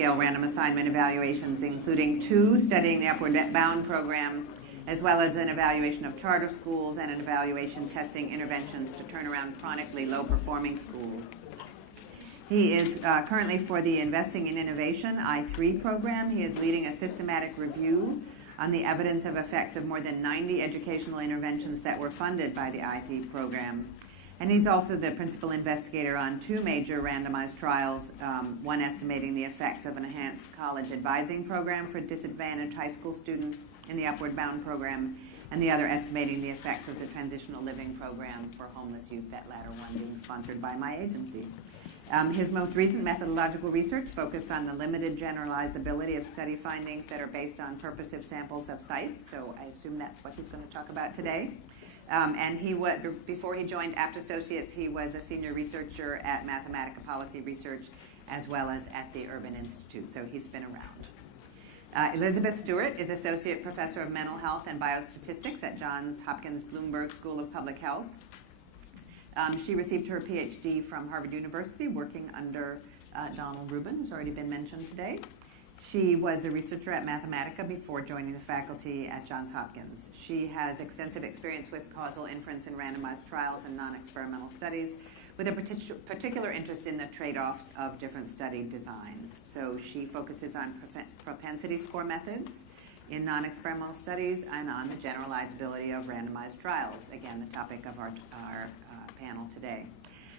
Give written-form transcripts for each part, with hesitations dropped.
large-scale random assignment evaluations, including 2 studying the Upward Bound program, as well as an evaluation of charter schools and an evaluation testing interventions to turn around chronically low-performing schools. He is currently for the Investing in Innovation I3 program. He is leading a systematic review on the evidence of effects of more than 90 educational interventions that were funded by the I3 program. And he's also the principal investigator on 2 major randomized trials, one estimating the effects of an enhanced college advising program for disadvantaged high school students in the Upward Bound program, and the other estimating the effects of the transitional living program for homeless youth, that latter one being sponsored by my agency. His most recent methodological research focused on the limited generalizability of study findings that are based on purposive samples of sites, so I assume that's what he's going to talk about today. And before he joined Abt Associates, he was a senior researcher at Mathematica Policy Research, as well as at the Urban Institute, so he's been around. Elizabeth Stuart is Associate Professor of Mental Health and Biostatistics at Johns Hopkins Bloomberg School of Public Health. She received her PhD from Harvard University, working under Donald Rubin, who's already been mentioned today. She was a researcher at Mathematica before joining the faculty at Johns Hopkins. She has extensive experience with causal inference in randomized trials and non-experimental studies, with a particular interest in the trade-offs of different study designs. So she focuses on propensity score methods in non-experimental studies and on the generalizability of randomized trials, again, the topic of our panel today.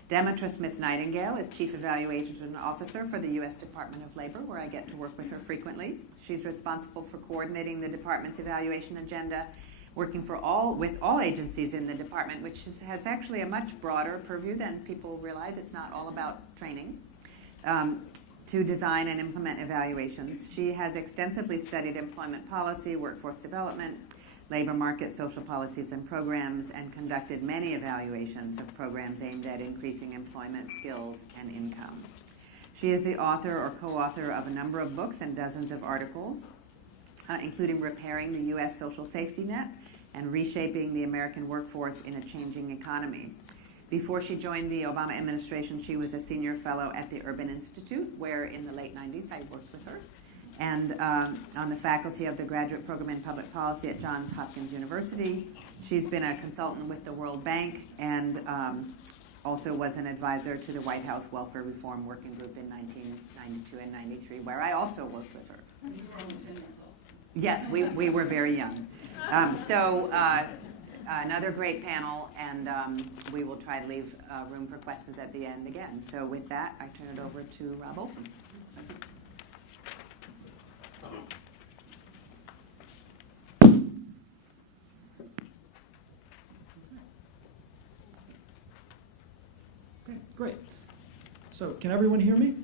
Demetra Smith-Nightingale is Chief Evaluation Officer for the U.S. Department of Labor, where I get to work with her frequently. She's responsible for coordinating the department's evaluation agenda, working with all agencies in the department, which has actually a much broader purview than people realize. It's not all about training, to design and implement evaluations. She has extensively studied employment policy, workforce development, labor market, social policies and programs, and conducted many evaluations of programs aimed at increasing employment skills and income. She is the author or co-author of a number of books and dozens of articles, including Repairing the U.S. Social Safety Net and Reshaping the American Workforce in a Changing Economy. Before she joined the Obama administration, she was a senior fellow at the Urban Institute, where in the late 90s I worked with her, and on the faculty of the Graduate Program in Public Policy at Johns Hopkins University. She's been a consultant with the World Bank and also was an advisor to the White House Welfare Reform Working Group in 1992 and 93, where I also worked with her. You were only 10 years old. Yes, we were very young. Another great panel, and we will try to leave room for questions at the end again. So with that, I turn it over to Rob Olsen. Great. So can everyone hear me?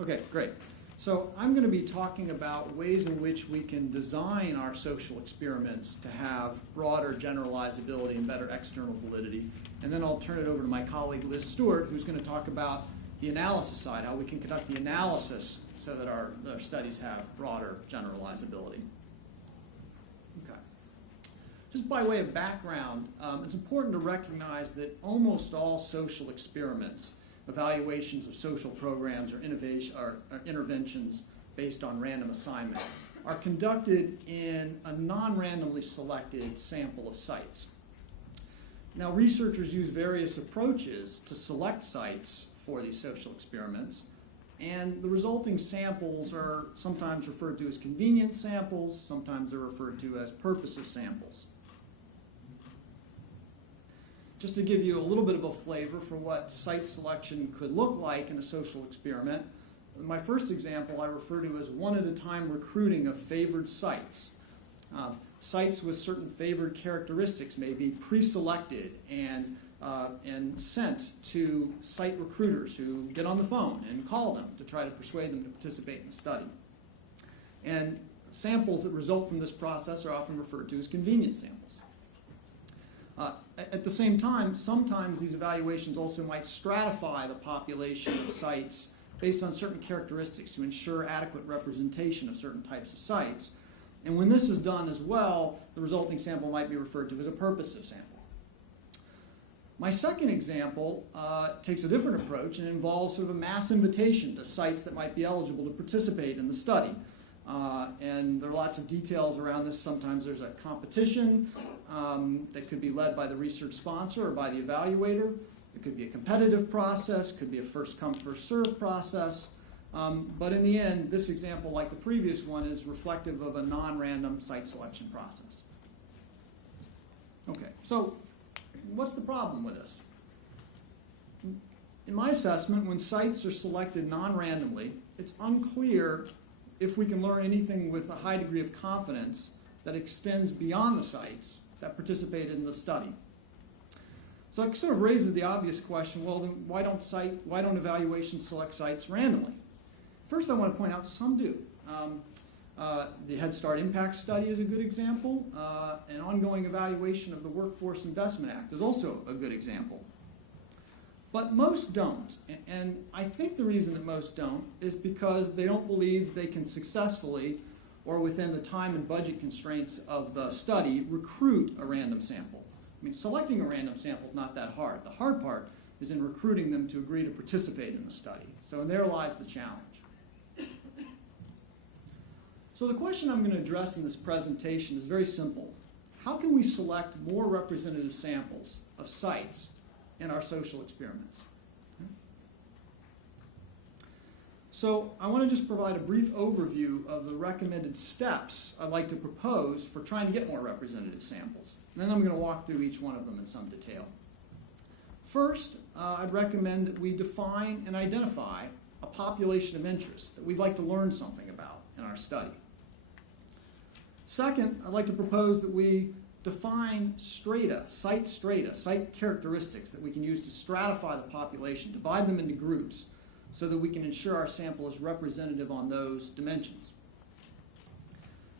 Okay, great. So I'm going to be talking about ways in which we can design our social experiments to have broader generalizability and better external validity. And then I'll turn it over to my colleague Liz Stuart, who's going to talk about the analysis side, how we can conduct the analysis so that our studies have broader generalizability. Okay. Just by way of background, it's important to recognize that almost all social experiments, evaluations of social programs or interventions based on random assignment, are conducted in a non-randomly selected sample of sites. Now, researchers use various approaches to select sites for these social experiments, and the resulting samples are sometimes referred to as convenience samples, sometimes they're referred to as purposive samples. Just to give you a little bit of a flavor for what site selection could look like in a social experiment, my first example I refer to as one-at-a-time recruiting of favored sites. Sites with certain favored characteristics may be pre-selected and sent to site recruiters who get on the phone and call them to try to persuade them to participate in the study. And samples that result from this process are often referred to as convenience samples. At the same time, sometimes these evaluations also might stratify the population of sites based on certain characteristics to ensure adequate representation of certain types of sites. And when this is done as well, the resulting sample might be referred to as a purposive sample. My second example takes a different approach and involves sort of a mass invitation to sites that might be eligible to participate in the study. And there are lots of details around this. Sometimes there's a competition that could be led by the research sponsor or by the evaluator. It could be a competitive process, could be a first come, first served process. But in the end, this example, like the previous one, is reflective of a non-random site selection process. Okay, so what's the problem with this? In my assessment, when sites are selected non-randomly, it's unclear if we can learn anything with a high degree of confidence that extends beyond the sites that participated in the study. So it sort of raises the obvious question, well, then why don't evaluations select sites randomly? First, I want to point out some do. The Head Start Impact Study is a good example. An ongoing evaluation of the Workforce Investment Act is also a good example. But most don't. And I think the reason that most don't is because they don't believe they can successfully, or within the time and budget constraints of the study, recruit a random sample. I mean, selecting a random sample is not that hard. The hard part is in recruiting them to agree to participate in the study. So there lies the challenge. So the question I'm going to address in this presentation is very simple. How can we select more representative samples of sites in our social experiments? So I want to just provide a brief overview of the recommended steps I'd like to propose for trying to get more representative samples. And then I'm going to walk through each one of them in some detail. First, I'd recommend that we define and identify a population of interest that we'd like to learn something about in our study. Second, I'd like to propose that we define strata, site characteristics that we can use to stratify the population, divide them into groups, so that we can ensure our sample is representative on those dimensions.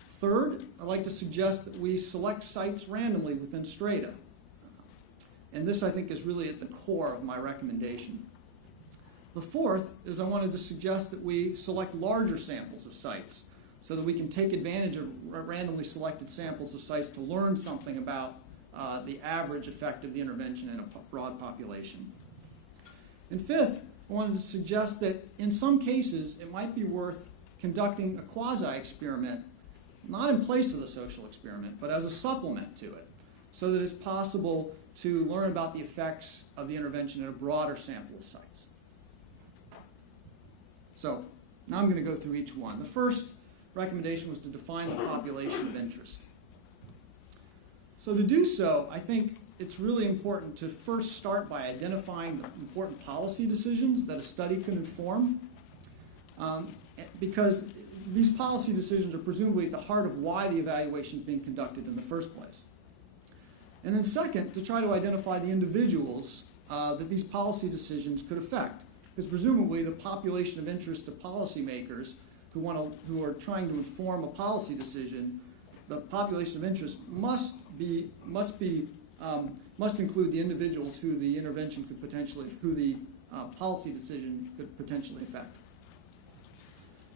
Third, I'd like to suggest that we select sites randomly within strata. And this, I think, is really at the core of my recommendation. The fourth is I wanted to suggest that we select larger samples of sites so that we can take advantage of randomly selected samples of sites to learn something about the average effect of the intervention in a broad population. And fifth, I wanted to suggest that in some cases it might be worth conducting a quasi-experiment, not in place of the social experiment, but as a supplement to it, so that it's possible to learn about the effects of the intervention in a broader sample of sites. So now I'm going to go through each one. The first recommendation was to define the population of interest. So to do so, I think it's really important to first start by identifying the important policy decisions that a study could inform, because these policy decisions are presumably at the heart of why the evaluation is being conducted in the first place. And then second, to try to identify the individuals that these policy decisions could affect, because presumably the population of interest of policymakers who are trying to inform a policy decision, the population of interest must include the individuals who the intervention could potentially, who the policy decision could potentially affect.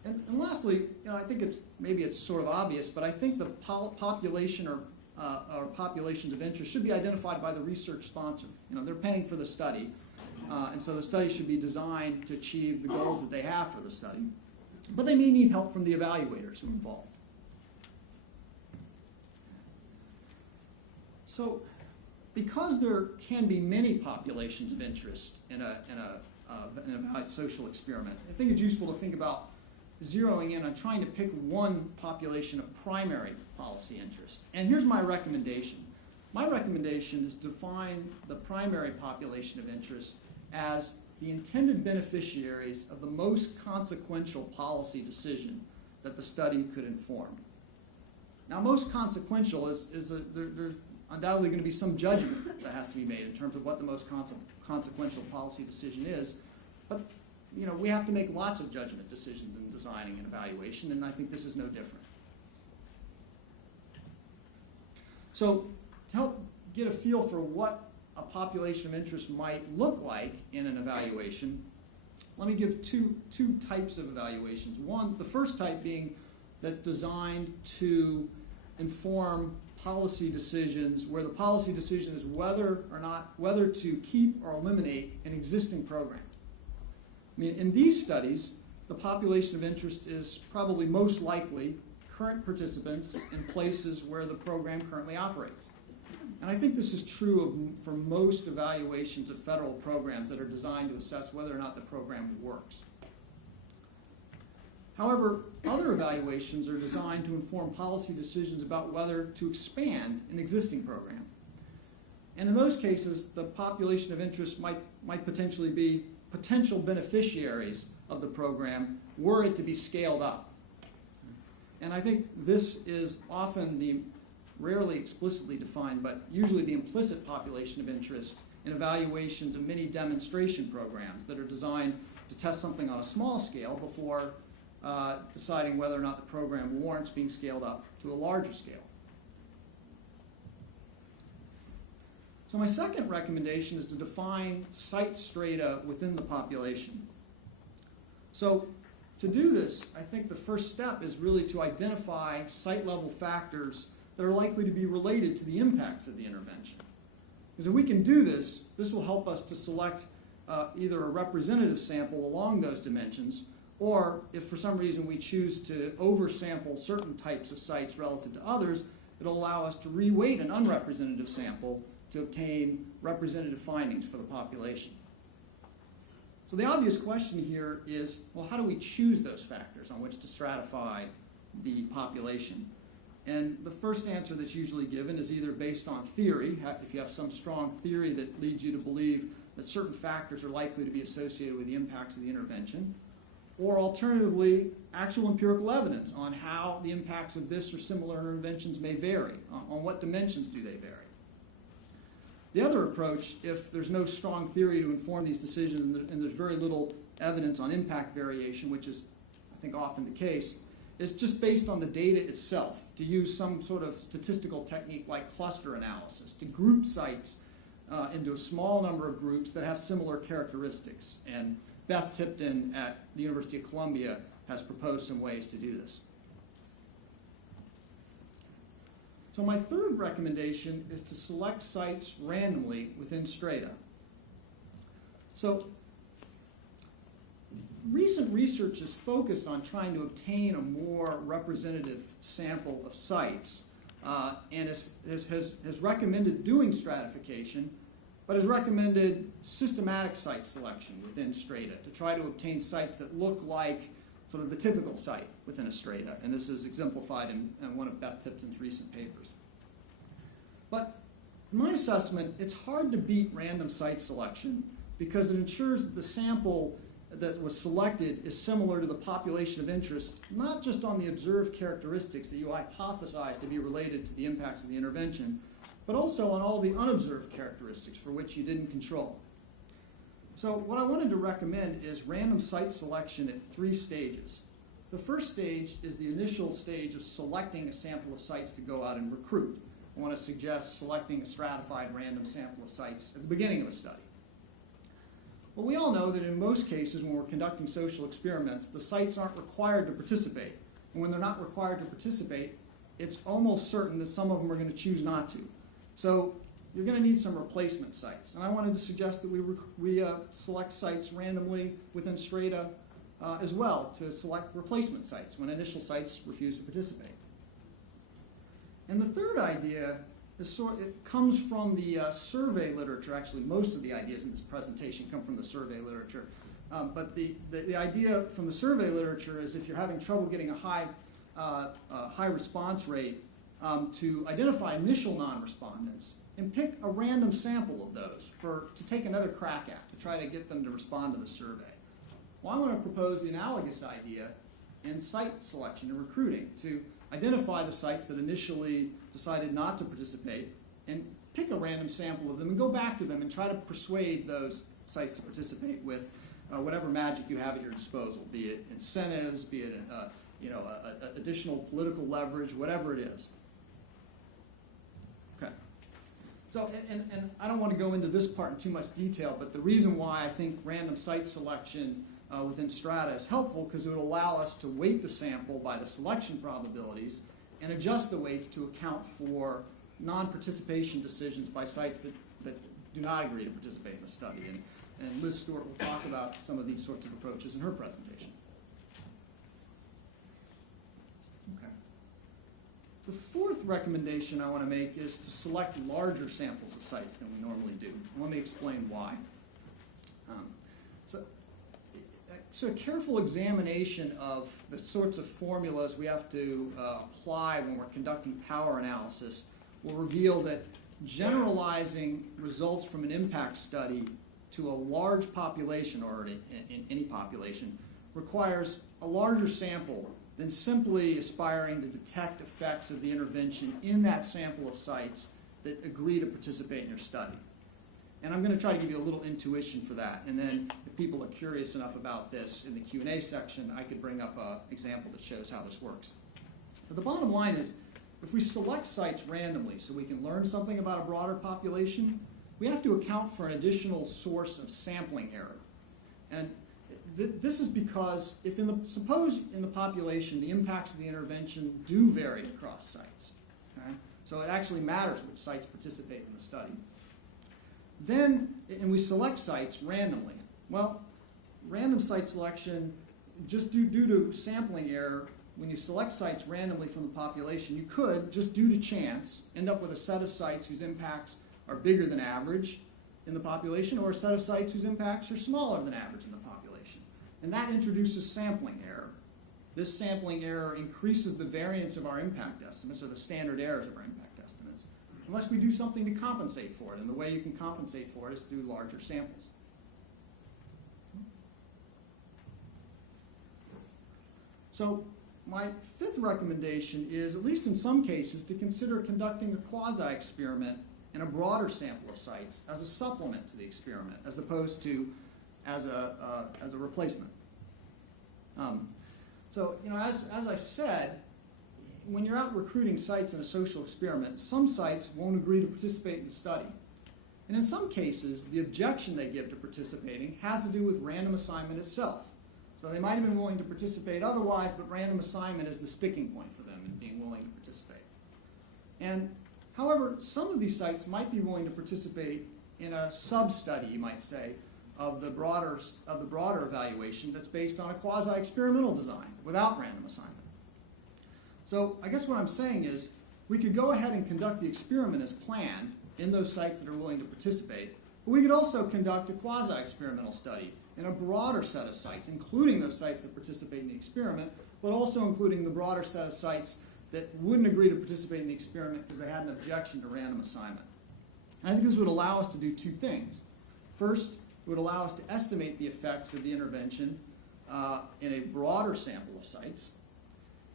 And lastly, I think maybe it's sort of obvious, but I think the population or populations of interest should be identified by the research sponsor. They're paying for the study, and so the study should be designed to achieve the goals that they have for the study. But they may need help from the evaluators who are involved. So, because there can be many populations of interest in a social experiment, I think it's useful to think about zeroing in on trying to pick one population of primary policy interest. And here's my recommendation. My recommendation is to define the primary population of interest as the intended beneficiaries of the most consequential policy decision that the study could inform. Now, most consequential there's undoubtedly going to be some judgment that has to be made in terms of what the most consequential policy decision is. But we have to make lots of judgment decisions in designing an evaluation, and I think this is no different. So to help get a feel for what a population of interest might look like in an evaluation, let me give two types of evaluations. One, the first type being that's designed to inform policy decisions where the policy decision is whether to keep or eliminate an existing program. I mean, in these studies, the population of interest is probably most likely current participants in places where the program currently operates. And I think this is true for most evaluations of federal programs that are designed to assess whether or not the program works. However, other evaluations are designed to inform policy decisions about whether to expand an existing program. And in those cases, the population of interest might potentially be potential beneficiaries of the program were it to be scaled up. And I think this is often the rarely explicitly defined, but usually the implicit population of interest in evaluations of many demonstration programs that are designed to test something on a small scale before deciding whether or not the program warrants being scaled up to a larger scale. So my second recommendation is to define site strata within the population. So to do this, I think the first step is really to identify site-level factors that are likely to be related to the impacts of the intervention. Because if we can do this, this will help us to select either a representative sample along those dimensions, or if for some reason we choose to oversample certain types of sites relative to others, it'll allow us to reweight an unrepresentative sample to obtain representative findings for the population. So the obvious question here is, well, how do we choose those factors on which to stratify the population? And the first answer that's usually given is either based on theory, if you have some strong theory that leads you to believe that certain factors are likely to be associated with the impacts of the intervention, or alternatively, actual empirical evidence on how the impacts of this or similar interventions may vary, on what dimensions do they vary. The other approach, if there's no strong theory to inform these decisions and there's very little evidence on impact variation, which is, I think, often the case, is just based on the data itself, to use some sort of statistical technique like cluster analysis, to group sites into a small number of groups that have similar characteristics. And Beth Tipton at the University of Columbia has proposed some ways to do this. So my third recommendation is to select sites randomly within strata. So recent research is focused on trying to obtain a more representative sample of sites and has recommended doing stratification, but has recommended systematic site selection within strata to try to obtain sites that look like sort of the typical site within a strata. And this is exemplified in one of Beth Tipton's recent papers. But in my assessment, it's hard to beat random site selection because it ensures that the sample that was selected is similar to the population of interest, not just on the observed characteristics that you hypothesize to be related to the impacts of the intervention, but also on all the unobserved characteristics for which you didn't control. So what I wanted to recommend is random site selection at 3 stages. The first stage is the initial stage of selecting a sample of sites to go out and recruit. I want to suggest selecting a stratified random sample of sites at the beginning of a study. Well, we all know that in most cases when we're conducting social experiments, the sites aren't required to participate. And when they're not required to participate, it's almost certain that some of them are going to choose not to. So you're going to need some replacement sites. And I wanted to suggest that we select sites randomly within strata as well to select replacement sites when initial sites refuse to participate. And the third idea is it comes from the survey literature. Actually, most of the ideas in this presentation come from the survey literature. But the idea from the survey literature is if you're having trouble getting a high response rate, to identify initial non-respondents and pick a random sample of those to take another crack at, to try to get them to respond to the survey. Well, I want to propose the analogous idea in site selection and recruiting, to identify the sites that initially decided not to participate and pick a random sample of them and go back to them and try to persuade those sites to participate with whatever magic you have at your disposal, be it incentives, be it additional political leverage, whatever it is. Okay. So, and I don't want to go into this part in too much detail, but the reason why I think random site selection within strata is helpful because it would allow us to weight the sample by the selection probabilities and adjust the weights to account for non-participation decisions by sites that do not agree to participate in the study. And Liz Stuart will talk about some of these sorts of approaches in her presentation. Okay. The fourth recommendation I want to make is to select larger samples of sites than we normally do. Let me explain why. So a careful examination of the sorts of formulas we have to apply when we're conducting power analysis will reveal that generalizing results from an impact study to a large population, or in any population, requires a larger sample than simply aspiring to detect effects of the intervention in that sample of sites that agree to participate in your study. And I'm going to try to give you a little intuition for that, and then if people are curious enough about this in the Q&A section, I could bring up an example that shows how this works. But the bottom line is, if we select sites randomly so we can learn something about a broader population, we have to account for an additional source of sampling error. And this is because if suppose in the population the impacts of the intervention do vary across sites, okay? So it actually matters which sites participate in the study. Then, and we select sites randomly. Well, random site selection, just due to sampling error, when you select sites randomly from the population, you could, just due to chance, end up with a set of sites whose impacts are bigger than average in the population, or a set of sites whose impacts are smaller than average in the population. And that introduces sampling error. This sampling error increases the variance of our impact estimates, or the standard errors of our impact estimates, unless we do something to compensate for it. And the way you can compensate for it is through larger samples. So my fifth recommendation is, at least in some cases, to consider conducting a quasi-experiment in a broader sample of sites as a supplement to the experiment, as opposed to as a replacement. So, as I've said, when you're out recruiting sites in a social experiment, some sites won't agree to participate in the study. And in some cases, the objection they give to participating has to do with random assignment itself. So they might have been willing to participate otherwise, but random assignment is the sticking point for them in being willing to participate. And however, some of these sites might be willing to participate in a sub-study, you might say, of the broader evaluation that's based on a quasi-experimental design without random assignment. So I guess what I'm saying is we could go ahead and conduct the experiment as planned in those sites that are willing to participate, but we could also conduct a quasi-experimental study in a broader set of sites, including those sites that participate in the experiment, but also including the broader set of sites that wouldn't agree to participate in the experiment because they had an objection to random assignment. And I think this would allow us to do two things. First, it would allow us to estimate the effects of the intervention in a broader sample of sites.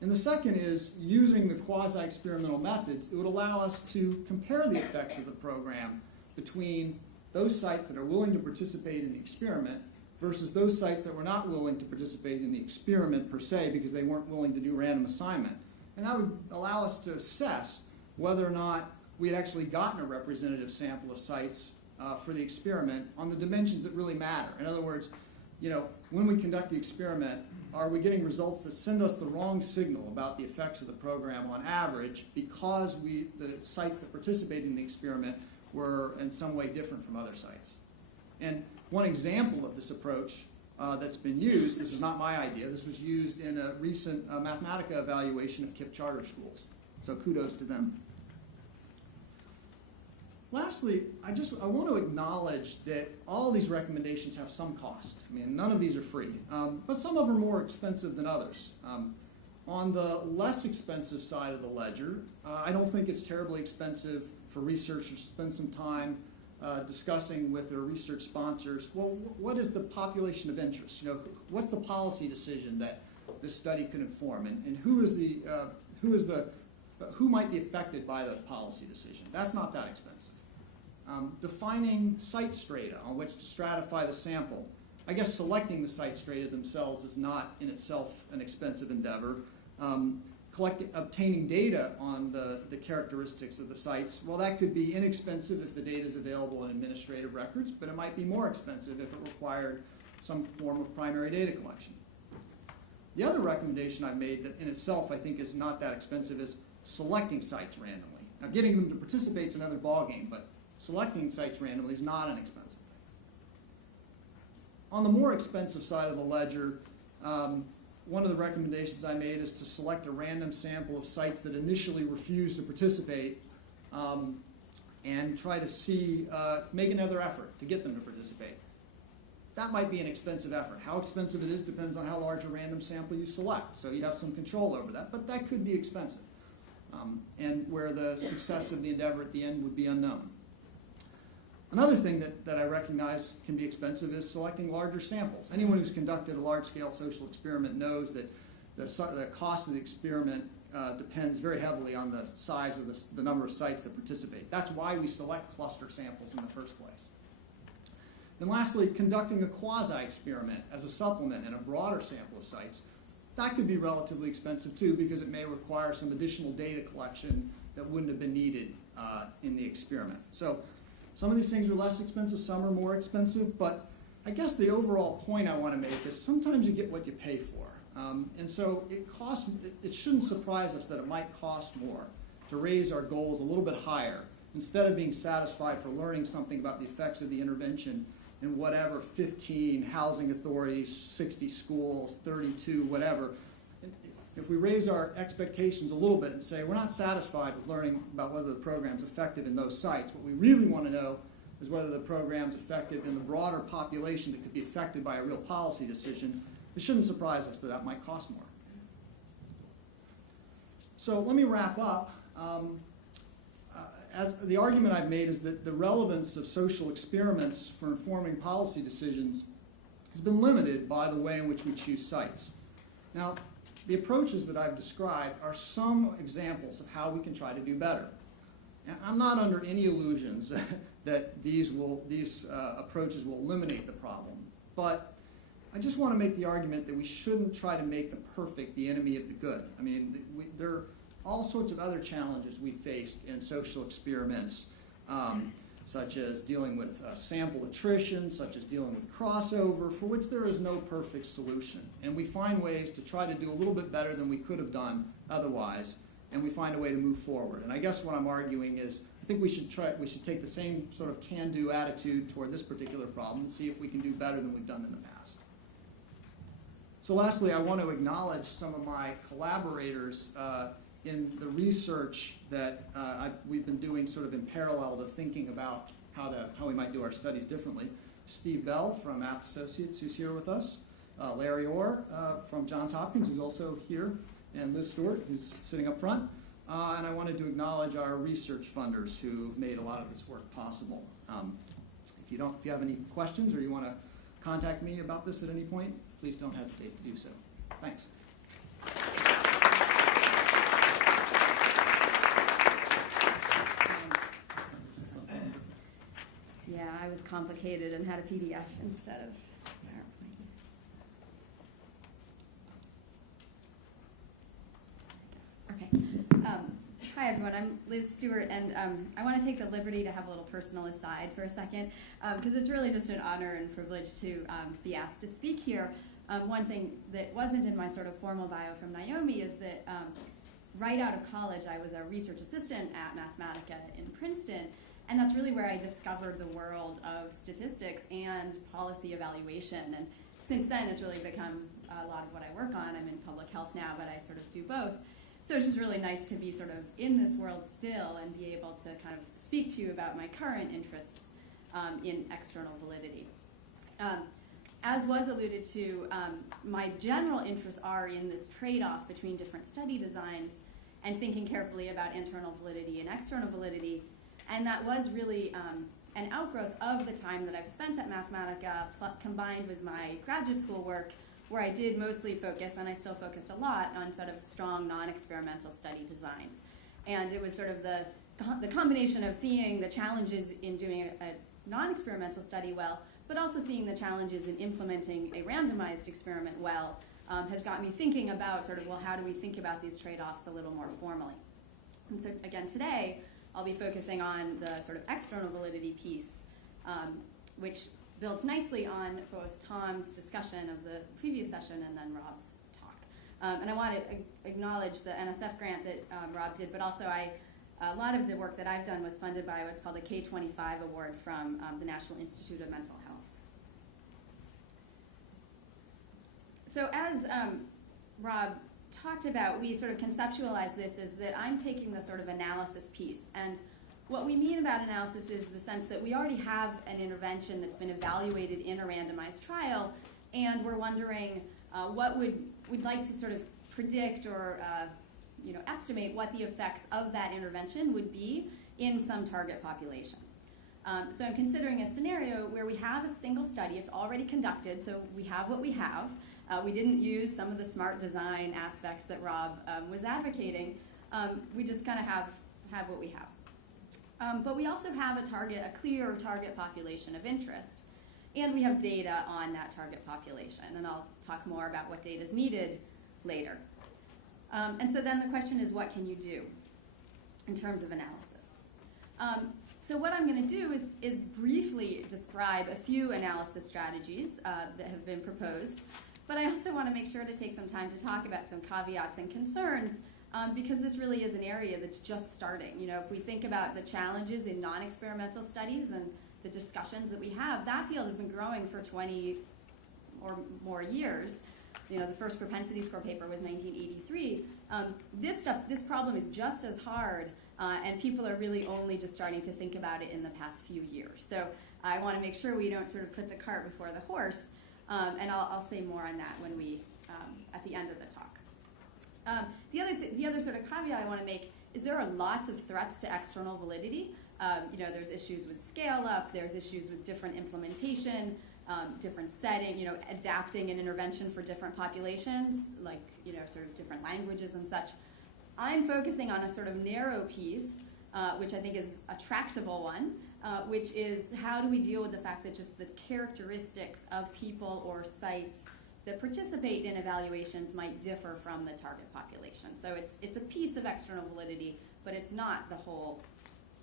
And the second is, using the quasi-experimental methods, it would allow us to compare the effects of the program between those sites that are willing to participate in the experiment versus those sites that were not willing to participate in the experiment per se because they weren't willing to do random assignment. And that would allow us to assess whether or not we had actually gotten a representative sample of sites for the experiment on the dimensions that really matter. In other words, when we conduct the experiment, are we getting results that send us the wrong signal about the effects of the program on average because the sites that participated in the experiment were in some way different from other sites? And one example of this approach that's been used, this was not my idea, this was used in a recent Mathematica evaluation of KIPP charter schools. So kudos to them. Lastly, I want to acknowledge that all these recommendations have some cost. I mean, none of these are free, but some of them are more expensive than others. On the less expensive side of the ledger, I don't think it's terribly expensive for researchers to spend some time discussing with their research sponsors, well, what is the population of interest? What's the policy decision that this study could inform, and who might be affected by the policy decision? That's not that expensive. Defining site strata on which to stratify the sample. I guess selecting the site strata themselves is not in itself an expensive endeavor. Obtaining data on the characteristics of the sites, well, that could be inexpensive if the data is available in administrative records, but it might be more expensive if it required some form of primary data collection. The other recommendation I've made that in itself I think is not that expensive is selecting sites randomly. Now, getting them to participate is another ballgame, but selecting sites randomly is not an expensive thing. On the more expensive side of the ledger, one of the recommendations I made is to select a random sample of sites that initially refuse to participate and try to see, make another effort to get them to participate. That might be an expensive effort. How expensive it is depends on how large a random sample you select, so you have some control over that, but that could be expensive, and where the success of the endeavor at the end would be unknown. Another thing that I recognize can be expensive is selecting larger samples. Anyone who's conducted a large-scale social experiment knows that the cost of the experiment depends very heavily on the size of the number of sites that participate. That's why we select cluster samples in the first place. And lastly, conducting a quasi-experiment as a supplement in a broader sample of sites, that could be relatively expensive too, because it may require some additional data collection that wouldn't have been needed in the experiment. So some of these things are less expensive, some are more expensive, but I guess the overall point I want to make is sometimes you get what you pay for. And so it shouldn't surprise us that it might cost more to raise our goals a little bit higher instead of being satisfied for learning something about the effects of the intervention in whatever 15 housing authorities, 60 schools, 32, whatever. If we raise our expectations a little bit and say we're not satisfied with learning about whether the program's effective in those sites, what we really want to know is whether the program's effective in the broader population that could be affected by a real policy decision, it shouldn't surprise us that that might cost more. So let me wrap up. As the argument I've made is that the relevance of social experiments for informing policy decisions has been limited by the way in which we choose sites. Now, the approaches that I've described are some examples of how we can try to do better. And I'm not under any illusions that these approaches will eliminate the problem, but I just want to make the argument that we shouldn't try to make the perfect the enemy of the good. I mean, there are all sorts of other challenges we faced in social experiments, such as dealing with sample attrition, such as dealing with crossover, for which there is no perfect solution. And we find ways to try to do a little bit better than we could have done otherwise, and we find a way to move forward. And I guess what I'm arguing is I think we should take the same sort of can-do attitude toward this particular problem and see if we can do better than we've done in the past. So lastly, I want to acknowledge some of my collaborators in the research that we've been doing sort of in parallel to thinking about how we might do our studies differently. Steve Bell from Abt Associates, who's here with us. Larry Orr from Johns Hopkins, who's also here. And Liz Stuart, who's sitting up front. And I wanted to acknowledge our research funders who've made a lot of this work possible. If you have any questions or you want to contact me about this at any point, please don't hesitate to do so. Thanks. Yeah, I was complicated and had a PDF instead of PowerPoint. Okay. Hi, everyone. I'm Liz Stuart, and I want to take the liberty to have a little personal aside for a second, because it's really just an honor and privilege to be asked to speak here. One thing that wasn't in my sort of formal bio from Naomi is that right out of college, I was a research assistant at Mathematica in Princeton, and that's really where I discovered the world of statistics and policy evaluation. And since then, it's really become a lot of what I work on. I'm in public health now, but I sort of do both. So it's just really nice to be sort of in this world still and be able to kind of speak to you about my current interests in external validity. As was alluded to, my general interests are in this trade-off between different study designs and thinking carefully about internal validity and external validity. And that was really an outgrowth of the time that I've spent at Mathematica combined with my graduate school work, where I did mostly focus, and I still focus a lot, on sort of strong non-experimental study designs. And it was sort of the combination of seeing the challenges in doing a non-experimental study well, but also seeing the challenges in implementing a randomized experiment well, has got me thinking about sort of, well, how do we think about these trade-offs a little more formally? And so again, today, I'll be focusing on the sort of external validity piece, which builds nicely on both Tom's discussion of the previous session and then Rob's talk. And I want to acknowledge the NSF grant that Rob did, but also a lot of the work that I've done was funded by what's called a K-25 award from the National Institute of Mental Health. So as Rob talked about, we sort of conceptualize this as that I'm taking the sort of analysis piece. And what we mean about analysis is the sense that we already have an intervention that's been evaluated in a randomized trial, and we're wondering what we'd like to sort of predict or estimate what the effects of that intervention would be in some target population. So I'm considering a scenario where we have a single study. It's already conducted, so we have what we have. We didn't use some of the smart design aspects that Rob was advocating. We just kind of have what we have. But we also have a clear target population of interest, and we have data on that target population, and I'll talk more about what data is needed later. And so then the question is, what can you do in terms of analysis? So what I'm going to do is briefly describe a few analysis strategies that have been proposed, but I also want to make sure to take some time to talk about some caveats and concerns because this really is an area that's just starting. If we think about the challenges in non-experimental studies and the discussions that we have, that field has been growing for 20 or more years. The first propensity score paper was 1983. This problem is just as hard, and people are really only just starting to think about it in the past few years. So I want to make sure we don't sort of put the cart before the horse, and I'll say more on that when we at the end of the talk. The other sort of caveat I want to make is there are lots of threats to external validity. There's issues with scale up, there's issues with different implementation, different setting, adapting an intervention for different populations, like, sort of different languages and such. I'm focusing on a sort of narrow piece, which I think is a tractable one, which is how do we deal with the fact that just the characteristics of people or sites that participate in evaluations might differ from the target population. So it's a piece of external validity, but it's not the whole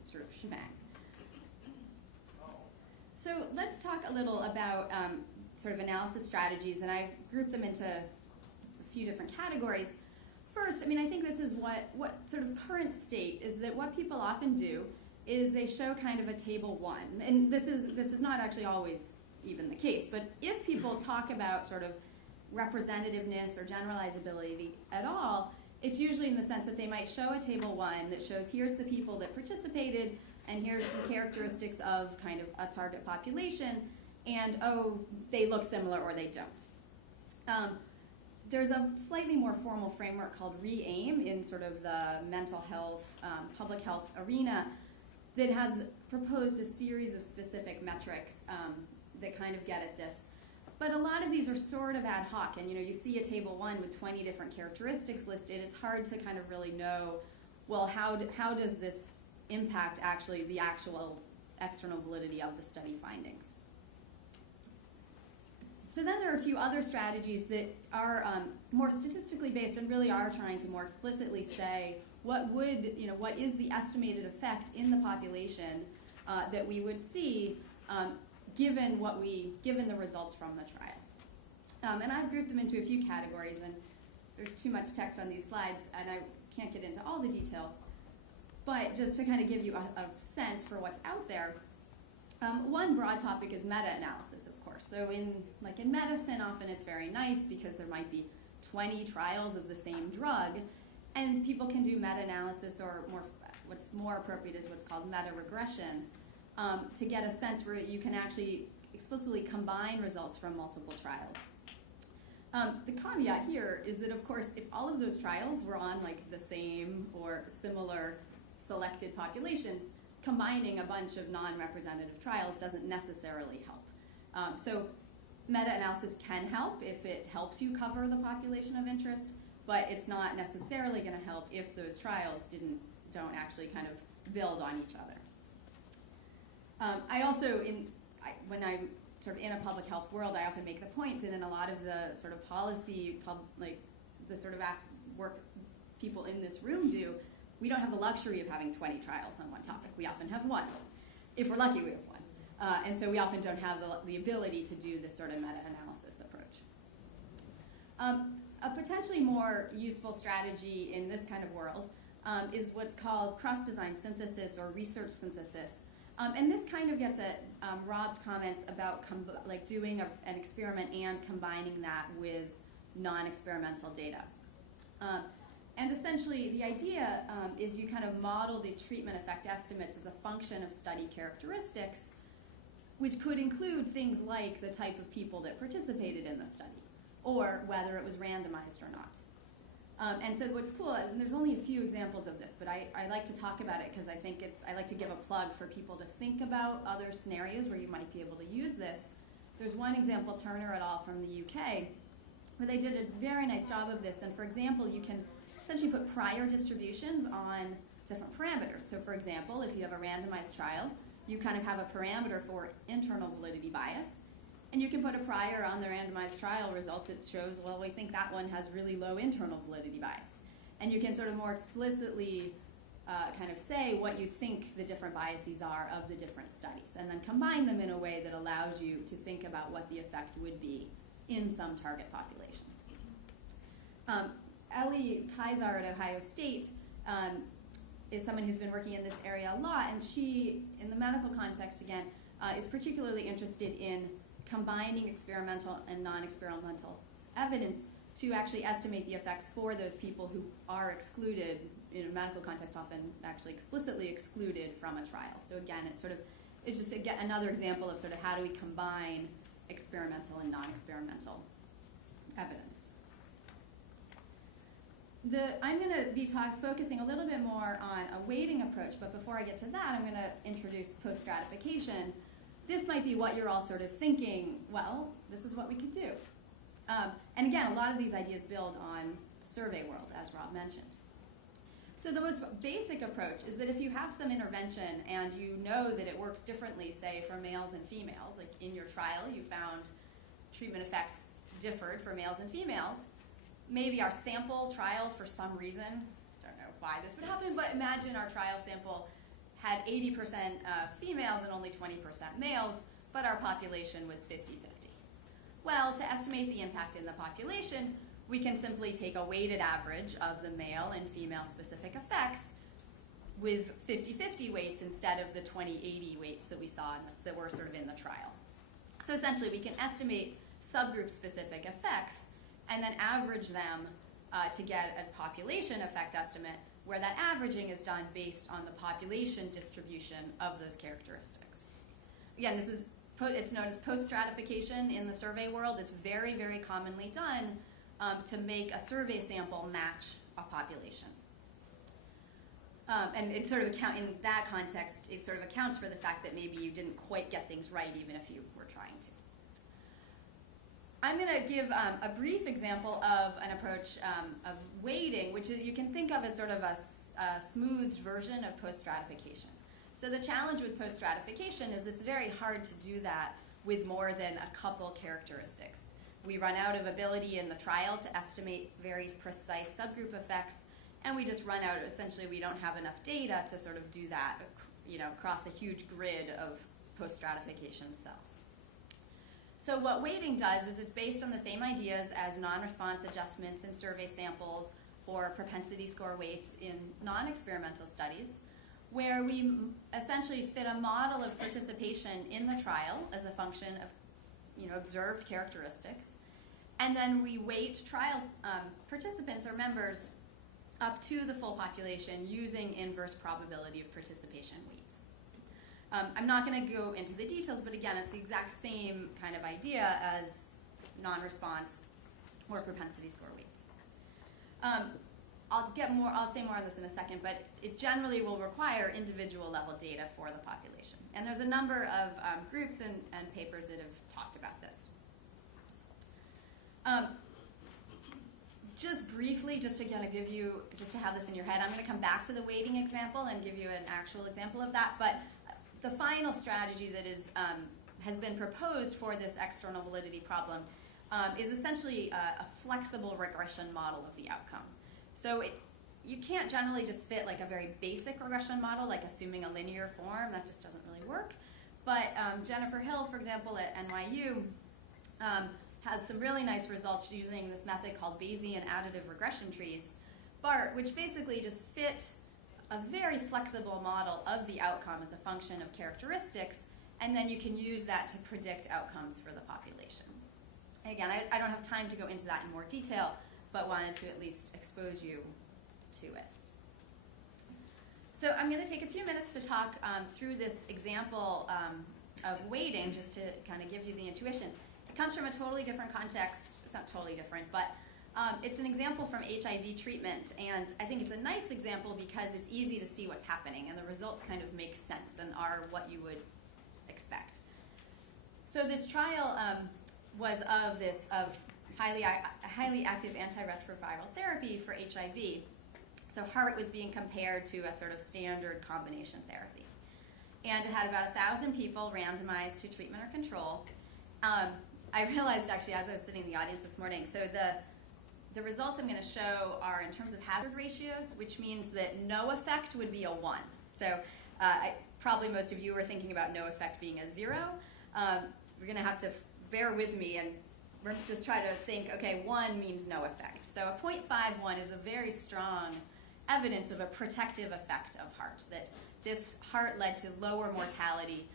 sort of shebang. So let's talk a little about sort of analysis strategies, and I grouped them into a few different categories. First, I think this is what sort of current state is that what people often do is they show kind of a table one, and this is not actually always even the case, but if people talk about sort of representativeness or generalizability at all, it's usually in the sense that they might show a table one that shows here's the people that participated, and here's some characteristics of kind of a target population, and they look similar or they don't. There's a slightly more formal framework called RE-AIM in sort of the mental health, public health arena that has proposed a series of specific metrics that kind of get at this. But a lot of these are sort of ad hoc, and you see a table one with 20 different characteristics listed. It's hard to kind of really know, well, how does this impact the actual external validity of the study findings. So then there are a few other strategies that are more statistically based and really are trying to more explicitly say what is the estimated effect in the population that we would see given the results from the trial. And I've grouped them into a few categories, and there's too much text on these slides, and I can't get into all the details. But just to kind of give you a sense for what's out there, one broad topic is meta-analysis, of course. So in medicine, often it's very nice because there might be 20 trials of the same drug, and people can do meta-analysis, or what's more appropriate is what's called meta-regression, to get a sense where you can actually explicitly combine results from multiple trials. The caveat here is that, of course, if all of those trials were on the same or similar selected populations, combining a bunch of non-representative trials doesn't necessarily help. So meta-analysis can help if it helps you cover the population of interest, but it's not necessarily going to help if those trials don't actually kind of build on each other. When I'm sort of in a public health world, I often make the point that in a lot of the sort of policy, the sort of work people in this room do, we don't have the luxury of having 20 trials on one topic. We often have one. If we're lucky, we have one. And so we often don't have the ability to do this sort of meta-analysis approach. a potentially more useful strategy in this kind of world is what's called cross-design synthesis or research synthesis. And this kind of gets at Rob's comments about like doing an experiment and combining that with non-experimental data. And essentially, the idea is you kind of model the treatment effect estimates as a function of study characteristics, which could include things like the type of people that participated in the study, or whether it was randomized or not. And so what's cool, and there's only a few examples of this, but I like to talk about it because I think I like to give a plug for people to think about other scenarios where you might be able to use this. There's one example, Turner et al. From the UK, where they did a very nice job of this. And for example, you can essentially put prior distributions on different parameters. So for example, if you have a randomized trial, you kind of have a parameter for internal validity bias, and you can put a prior on the randomized trial result that shows, well, we think that one has really low internal validity bias. And you can sort of more explicitly kind of say what you think the different biases are of the different studies, and then combine them in a way that allows you to think about what the effect would be in some target population. Ellie Kaiser at Ohio State is someone who's been working in this area a lot, and she, in the medical context again, is particularly interested in combining experimental and non-experimental evidence to actually estimate the effects for those people who are excluded, in a medical context often actually explicitly excluded from a trial. So again, it's just again another example of sort of how do we combine experimental and non-experimental evidence. I'm going to be focusing a little bit more on a weighting approach, but before I get to that, I'm going to introduce post-stratification. This might be what you're all sort of thinking, well, this is what we could do. And again, a lot of these ideas build on the survey world, as Rob mentioned. So the most basic approach is that if you have some intervention and you know that it works differently, say for males and females, like in your trial you found treatment effects differed for males and females, maybe our sample trial for some reason, don't know why this would happen, but imagine our trial sample had 80% females and only 20% males, but our population was 50-50. Well, to estimate the impact in the population, we can simply take a weighted average of the male and female specific effects with 50-50 weights instead of the 20-80 weights that we saw that were sort of in the trial. So essentially, we can estimate subgroup specific effects and then average them to get a population effect estimate, where that averaging is done based on the population distribution of those characteristics. Again, it's known as post-stratification in the survey world. It's very, very commonly done to make a survey sample match a population. And it sort of in that context, it sort of accounts for the fact that maybe you didn't quite get things right, even if you were trying to. I'm going to give a brief example of an approach of weighting, which you can think of as sort of a smoothed version of post-stratification. So the challenge with post-stratification is it's very hard to do that with more than a couple characteristics. We run out of ability in the trial to estimate very precise subgroup effects, and we just run out, essentially we don't have enough data to sort of do that, across a huge grid of post-stratification cells. So what weighting does is it's based on the same ideas as non-response adjustments in survey samples or propensity score weights in non-experimental studies, where we essentially fit a model of participation in the trial as a function of observed characteristics, and then we weight trial participants or members up to the full population using inverse probability of participation weights. I'm not going to go into the details, but again, it's the exact same kind of idea as non-response or propensity score weights. I'll say more on this in a second, but it generally will require individual level data for the population. And there's a number of groups and papers that have talked about this. Just briefly, just to kind of give you, just to have this in your head, I'm going to come back to the weighting example and give you an actual example of that, but the final strategy that has been proposed for this external validity problem is essentially a flexible regression model of the outcome. So you can't generally just fit like a very basic regression model, like assuming a linear form. That just doesn't really work. But Jennifer Hill, for example, at NYU, has some really nice results using this method called Bayesian additive regression trees, BART, which basically just fit a very flexible model of the outcome as a function of characteristics, and then you can use that to predict outcomes for the population. Again, I don't have time to go into that in more detail, but wanted to at least expose you to it. So I'm going to take a few minutes to talk through this example of weighting, just to kind of give you the intuition. It comes from a totally different context. It's not totally different, but it's an example from HIV treatment, and I think it's a nice example because it's easy to see what's happening, and the results kind of make sense and are what you would expect. So this trial was of highly active antiretroviral therapy for HIV. So HART was being compared to a sort of standard combination therapy. And it had about 1,000 people randomized to treatment or control. I realized actually as I was sitting in the audience this morning, so the results I'm going to show are in terms of hazard ratios, which means that no effect would be a 1. So probably most of you are thinking about no effect being a 0. We're going to have to bear with me and just try to think, okay, 1 means no effect. So a 0.51 is a very strong evidence of a protective effect of HART, that this HART led to lower mortality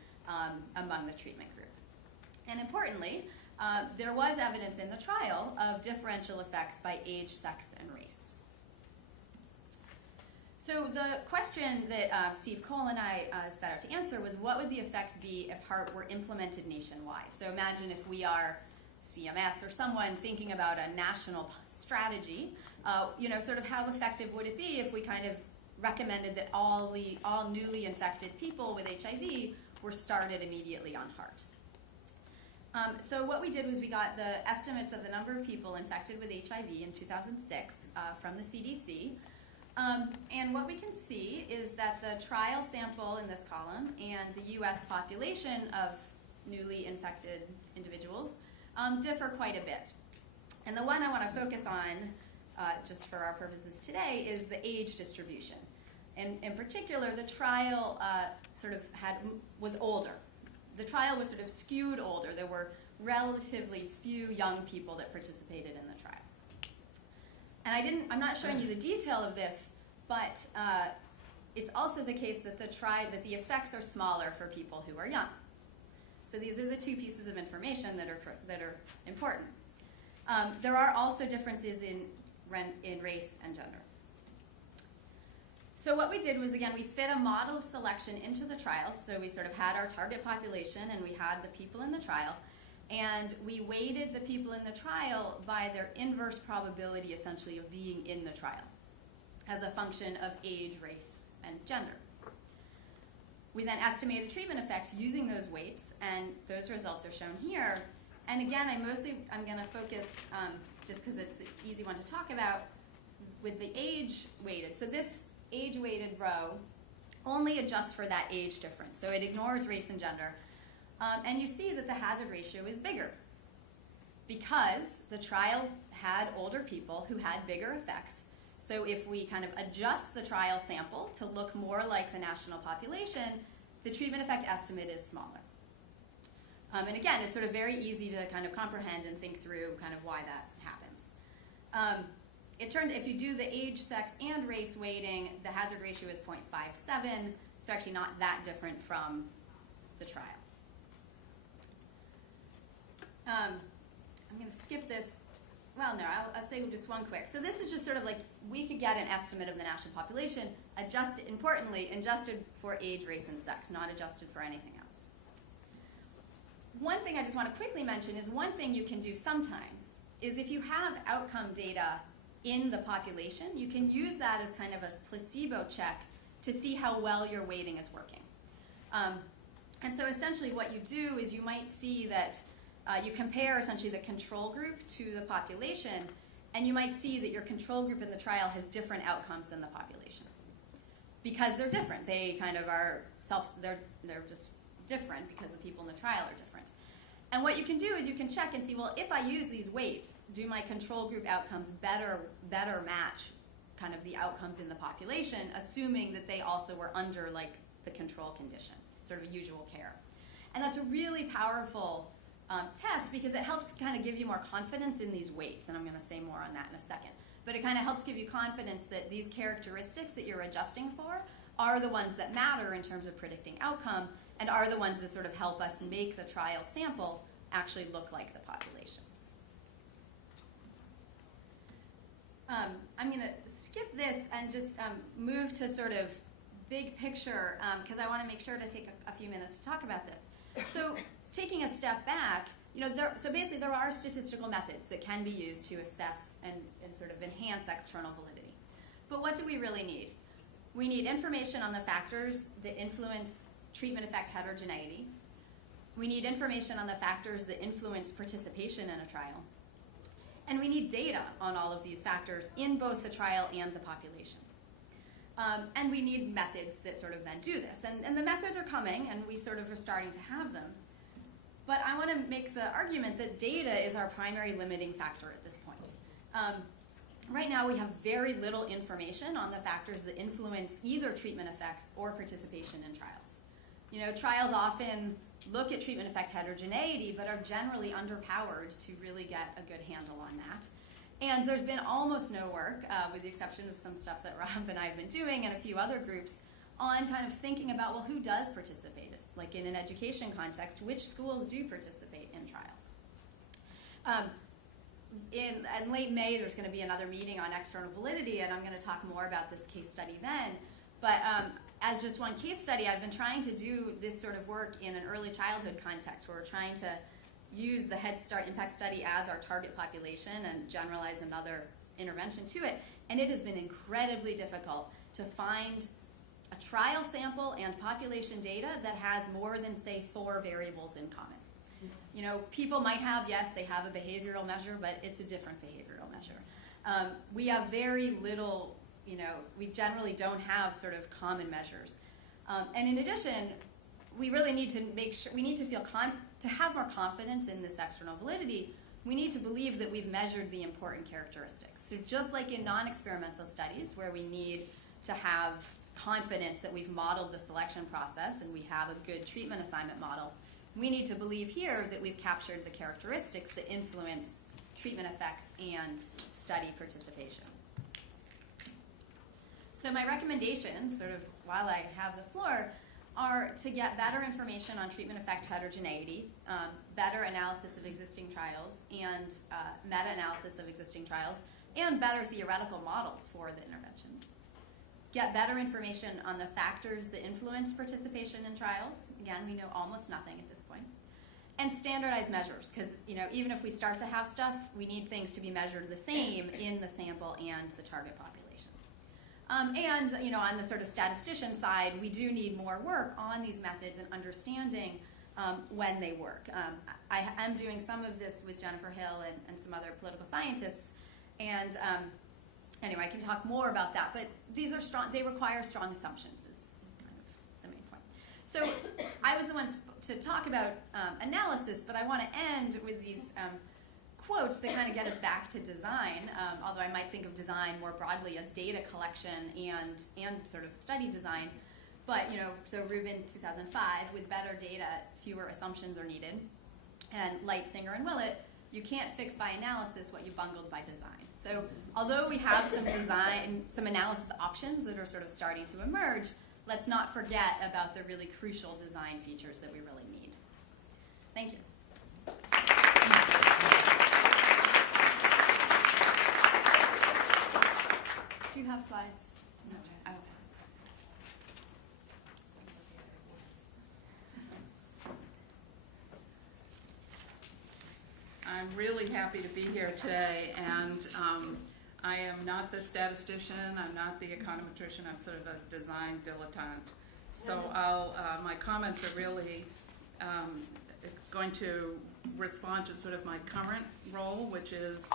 among the treatment group. And importantly, there was evidence in the trial of differential effects by age, sex, and race. So the question that Steve Cole and I set out to answer was, what would the effects be if HART were implemented nationwide? So imagine if we are CMS or someone thinking about a national strategy, sort of how effective would it be if we kind of recommended that all newly infected people with HIV were started immediately on HART. So what we did was we got the estimates of the number of people infected with HIV in 2006 from the CDC. And what we can see is that the trial sample in this column and the US population of newly infected individuals differ quite a bit. And the one I want to focus on, just for our purposes today, is the age distribution. And in particular, the trial was older. The trial was sort of skewed older. There were relatively few young people that participated in the trial. And I'm not showing you the detail of this, but it's also the case that the effects are smaller for people who are young. So these are the two pieces of information that are important. There are also differences in race and gender. So what we did was, again, we fit a model of selection into the trial. So we sort of had our target population, and we had the people in the trial. And we weighted the people in the trial by their inverse probability, essentially, of being in the trial as a function of age, race, and gender. We then estimated treatment effects using those weights, and those results are shown here. And again, I'm going to focus, just because it's the easy one to talk about, with the age weighted. So this age weighted row only adjusts for that age difference. So it ignores race and gender. And you see that the hazard ratio is bigger because the trial had older people who had bigger effects. So if we kind of adjust the trial sample to look more like the national population, the treatment effect estimate is smaller. And again, it's sort of very easy to kind of comprehend and think through kind of why that happens. It turns if you do the age, sex, and race weighting, the hazard ratio is 0.57, so actually not that different from the trial. I'm going to skip this. Well, no, I'll say just one quick. So this is just sort of like we could get an estimate of the national population, importantly, adjusted for age, race, and sex, not adjusted for anything else. One thing I just want to quickly mention is one thing you can do sometimes is if you have outcome data in the population, you can use that as kind of a placebo check to see how well your weighting is working. And so essentially what you do is you might see that you compare essentially the control group to the population, and you might see that your control group in the trial has different outcomes than the population. Because they're different. They kind of are they're just different because the people in the trial are different. And what you can do is you can check and see, well, if I use these weights, do my control group outcomes better match kind of the outcomes in the population, assuming that they also were under like the control condition, sort of usual care. And that's a really powerful test, because it helps kind of give you more confidence in these weights, and I'm going to say more on that in a second. But it kind of helps give you confidence that these characteristics that you're adjusting for are the ones that matter in terms of predicting outcome, and are the ones that sort of help us make the trial sample actually look like the population. I'm going to skip this and just move to sort of big picture, because I want to make sure to take a few minutes to talk about this. So taking a step back, so basically there are statistical methods that can be used to assess and sort of enhance external validity. But what do we really need? We need information on the factors that influence treatment effect heterogeneity. We need information on the factors that influence participation in a trial. And we need data on all of these factors in both the trial and the population. And we need methods that sort of then do this. And the methods are coming, and we sort of are starting to have them. But I want to make the argument that data is our primary limiting factor at this point. Right now we have very little information on the factors that influence either treatment effects or participation in trials. Trials often look at treatment effect heterogeneity, but are generally underpowered to really get a good handle on that. And there's been almost no work, with the exception of some stuff that Rob and I have been doing and a few other groups, on kind of thinking about, well, who does participate? Like in an education context, which schools do participate in trials? In late May, there's going to be another meeting on external validity, and I'm going to talk more about this case study then. But as just one case study, I've been trying to do this sort of work in an early childhood context, where we're trying to use the Head Start impact study as our target population and generalize another intervention to it. And it has been incredibly difficult to find a trial sample and population data that has more than, say, 4 variables in common. People might have, yes, they have a behavioral measure, but it's a different behavioral measure. We have very little, we generally don't have sort of common measures. And in addition, we really need to make sure, we need to feel to have more confidence in this external validity. We need to believe that we've measured the important characteristics. So just like in non-experimental studies, where we need to have confidence that we've modeled the selection process and we have a good treatment assignment model, we need to believe here that we've captured the characteristics that influence treatment effects and study participation. So my recommendations, sort of while I have the floor, are to get better information on treatment effect heterogeneity, better analysis of existing trials, and meta-analysis of existing trials, and better theoretical models for the interventions. Get better information on the factors that influence participation in trials. Again, we know almost nothing at this point. And standardized measures, because even if we start to have stuff, we need things to be measured the same in the sample and the target population. And on the sort of statistician side, we do need more work on these methods and understanding when they work. I am doing some of this with Jennifer Hill and some other political scientists, and anyway, I can talk more about that. But these are strong; they require strong assumptions. Is kind of the main point. So I was the one to talk about analysis, but I want to end with these quotes that kind of get us back to design, although I might think of design more broadly as data collection and sort of study design. But, so Rubin, 2005, with better data, fewer assumptions are needed. And Light, Singer, and Willett, you can't fix by analysis what you bungled by design. So although we have some analysis options that are sort of starting to emerge, let's not forget about the really crucial design features that we really need. Thank you. Do you have slides? No. Oh. I'm really happy to be here today, and I am not the statistician, I'm not the econometrician, I'm sort of a design dilettante. So my comments are really going to respond to sort of my current role, which is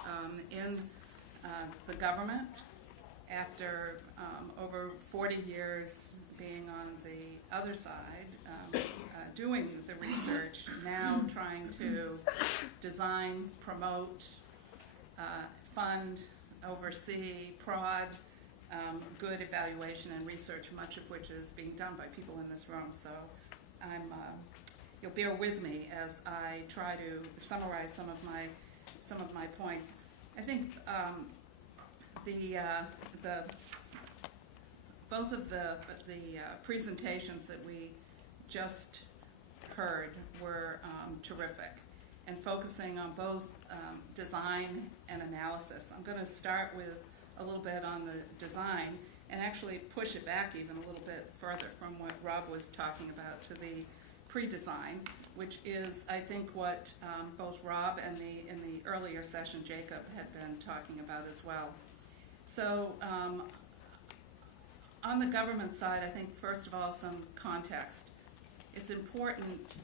in the government. After over 40 years being on the other side, doing the research, now trying to design, promote, fund, oversee, prod good evaluation and research, much of which is being done by people in this room. So I'm you'll bear with me as I try to summarize some of my points. I think both of the presentations that we just heard were terrific, and focusing on both design and analysis. I'm going to start with a little bit on the design and actually push it back even a little bit further from what Rob was talking about to the pre-design, which is, I think, what both Rob and in the earlier session Jacob had been talking about as well. So on the government side, I think first of all some context. It's important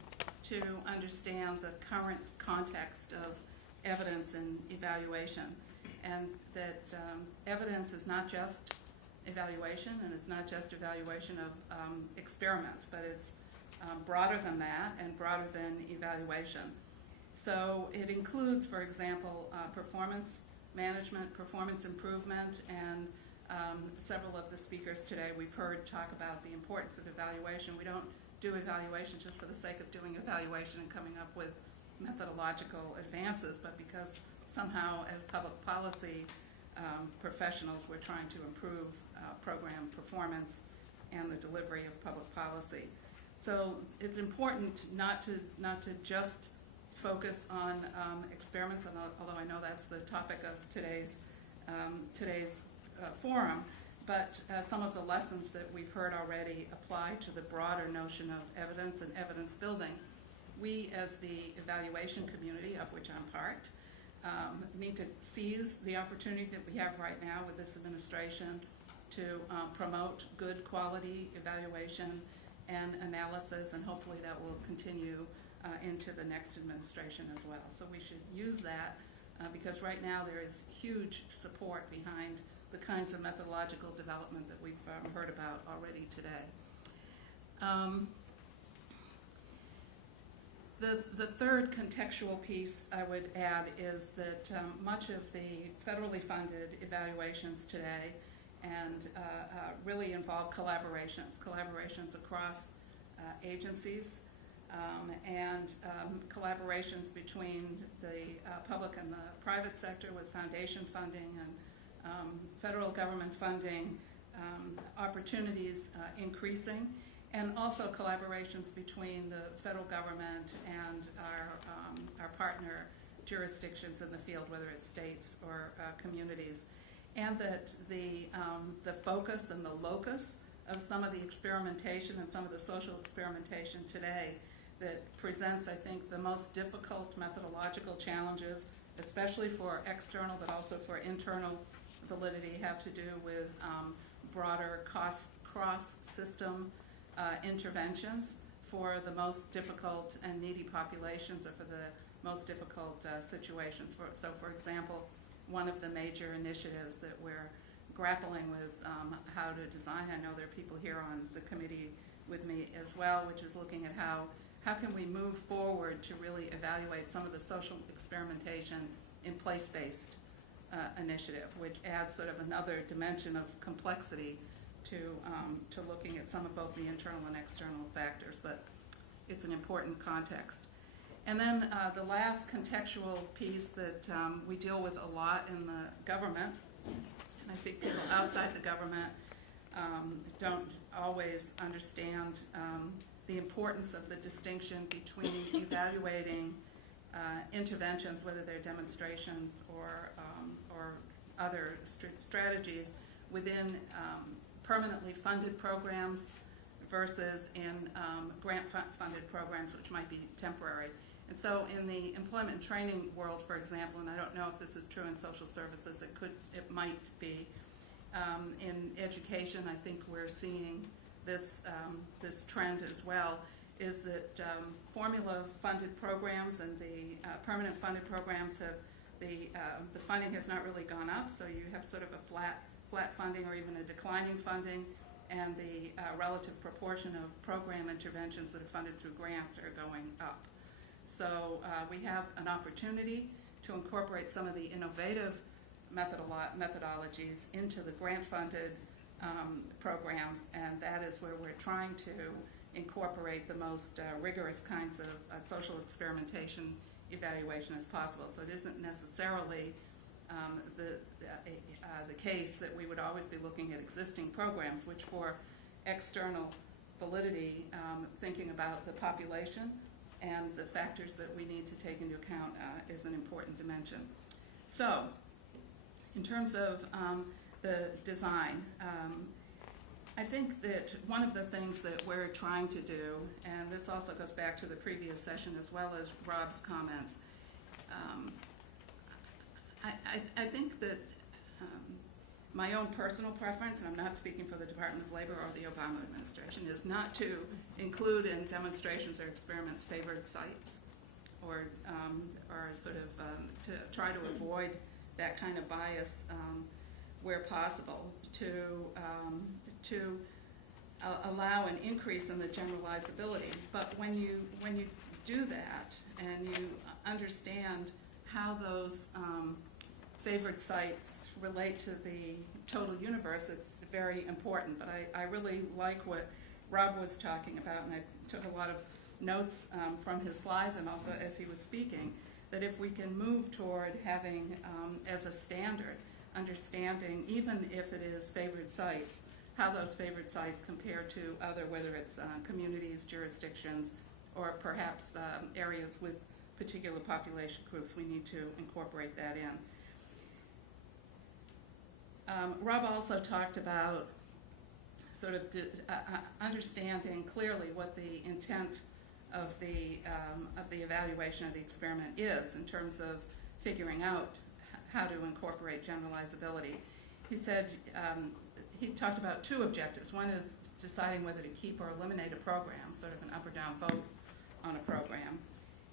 to understand the current context of evidence and evaluation, and that evidence is not just evaluation, and it's not just evaluation of experiments, but it's broader than that and broader than evaluation. So it includes, for example, performance management, performance improvement, and several of the speakers today we've heard talk about the importance of evaluation. We don't do evaluation just for the sake of doing evaluation and coming up with methodological advances, but because somehow as public policy professionals we're trying to improve program performance and the delivery of public policy. So it's important not to just focus on experiments, although I know that's the topic of today's forum, but some of the lessons that we've heard already apply to the broader notion of evidence and evidence building. We, as the evaluation community, of which I'm part, need to seize the opportunity that we have right now with this administration to promote good quality evaluation and analysis, and hopefully that will continue into the next administration as well. So we should use that because right now there is huge support behind the kinds of methodological development that we've heard about already today. The third contextual piece I would add is that much of the federally funded evaluations today and really involve collaborations across agencies and collaborations between the public and the private sector with foundation funding and federal government funding opportunities increasing, and also collaborations between the federal government and our partner jurisdictions in the field, whether it's states or communities, and that the focus and the locus of some of the experimentation and some of the social experimentation today that presents, I think, the most difficult methodological challenges, especially for external but also for internal validity, have to do with broader cross-system interventions for the most difficult and needy populations or for the most difficult situations. So for example, one of the major initiatives that we're grappling with how to design, I know there are people here on the committee with me as well, which is looking at how can we move forward to really evaluate some of the social experimentation in place-based initiative, which adds sort of another dimension of complexity to looking at some of both the internal and external factors, but it's an important context. And then the last contextual piece that we deal with a lot in the government, and I think people outside the government don't always understand the importance of the distinction between evaluating interventions, whether they're demonstrations or other strategies within permanently funded programs versus in grant-funded programs, which might be temporary. And so in the employment and training world, for example, and I don't know if this is true in social services, it might be. In education, I think we're seeing this trend as well, is that formula-funded programs and the permanent funded programs have the funding has not really gone up, so you have sort of a flat funding or even a declining funding, and the relative proportion of program interventions that are funded through grants are going up. So we have an opportunity to incorporate some of the innovative methodologies into the grant-funded programs, and that is where we're trying to incorporate the most rigorous kinds of social experimentation evaluation as possible. So it isn't necessarily the case that we would always be looking at existing programs, which for external validity, thinking about the population and the factors that we need to take into account is an important dimension. So, in terms of the design, I think that one of the things that we're trying to do, and this also goes back to the previous session as well as Rob's comments, I think that my own personal preference, and I'm not speaking for the Department of Labor or the Obama administration, is not to include in demonstrations or experiments favored sites, or sort of to try to avoid that kind of bias where possible, to allow an increase in the generalizability. But when you do that and you understand how those favored sites relate to the total universe, it's very important. But I really like what Rob was talking about, and I took a lot of notes from his slides and also as he was speaking, that if we can move toward having as a standard, understanding, even if it is favored sites, how those favored sites compare to other, whether it's communities, jurisdictions, or perhaps areas with particular population groups, we need to incorporate that in. Rob also talked about sort of understanding clearly what the intent of the evaluation of the experiment is in terms of figuring out how to incorporate generalizability. He said, he talked about two objectives. One is deciding whether to keep or eliminate a program, sort of an up or down vote on a program.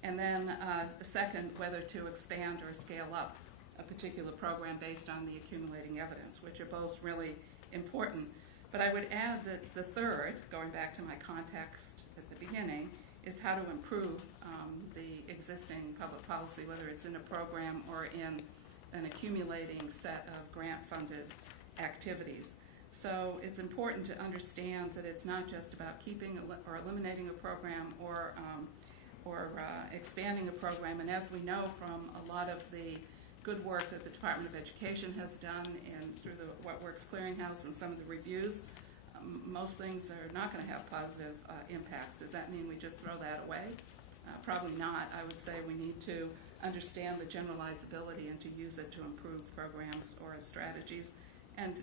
And then the second, whether to expand or scale up a particular program based on the accumulating evidence, which are both really important. But I would add that the third, going back to my context at the beginning, is how to improve the existing public policy, whether it's in a program or in an accumulating set of grant-funded activities. So it's important to understand that it's not just about keeping or eliminating a program or expanding a program. And as we know from a lot of the good work that the Department of Education has done and through the What Works Clearinghouse and some of the reviews, most things are not going to have positive impacts. Does that mean we just throw that away? Probably not. I would say we need to understand the generalizability and to use it to improve programs or strategies, and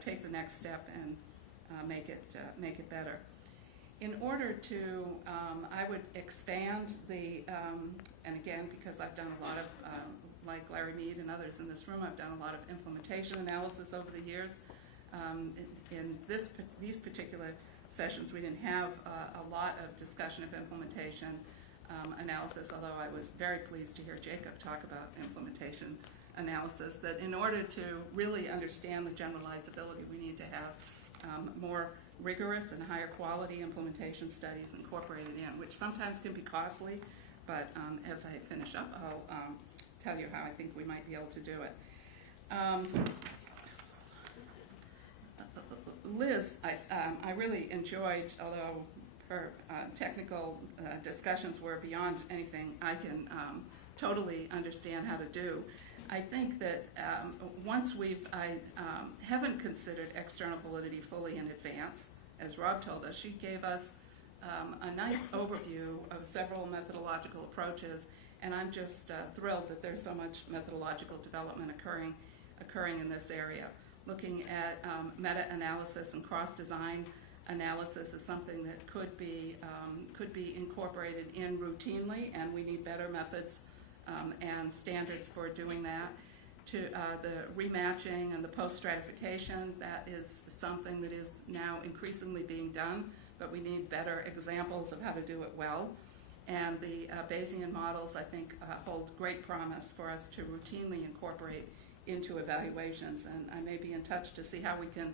take the next step and make it better. In order to, I would expand the, and again, because I've done a lot of, like Larry Mead and others in this room, I've done a lot of implementation analysis over the years. In these particular sessions, we didn't have a lot of discussion of implementation analysis, although I was very pleased to hear Jacob talk about implementation analysis, that in order to really understand the generalizability, we need to have more rigorous and higher quality implementation studies incorporated in, which sometimes can be costly, but as I finish up, I'll tell you how I think we might be able to do it. Liz, I really enjoyed, although her technical discussions were beyond anything I can totally understand how to do. I think that once I haven't considered external validity fully in advance, as Rob told us. She gave us a nice overview of several methodological approaches, and I'm just thrilled that there's so much methodological development occurring in this area. Looking at meta-analysis and cross-design analysis is something that could be incorporated in routinely, and we need better methods and standards for doing that. To the rematching and the post-stratification, that is something that is now increasingly being done, but we need better examples of how to do it well. And the Bayesian models, I think, hold great promise for us to routinely incorporate into evaluations, and I may be in touch to see how we can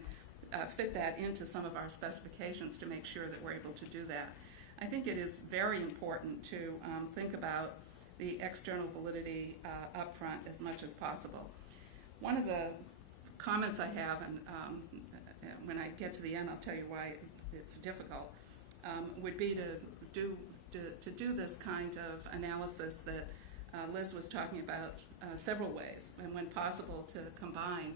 fit that into some of our specifications to make sure that we're able to do that. I think it is very important to think about the external validity up front as much as possible. One of the comments I have, and when I get to the end I'll tell you why it's difficult, would be to do this kind of analysis that Liz was talking about several ways, and when possible to combine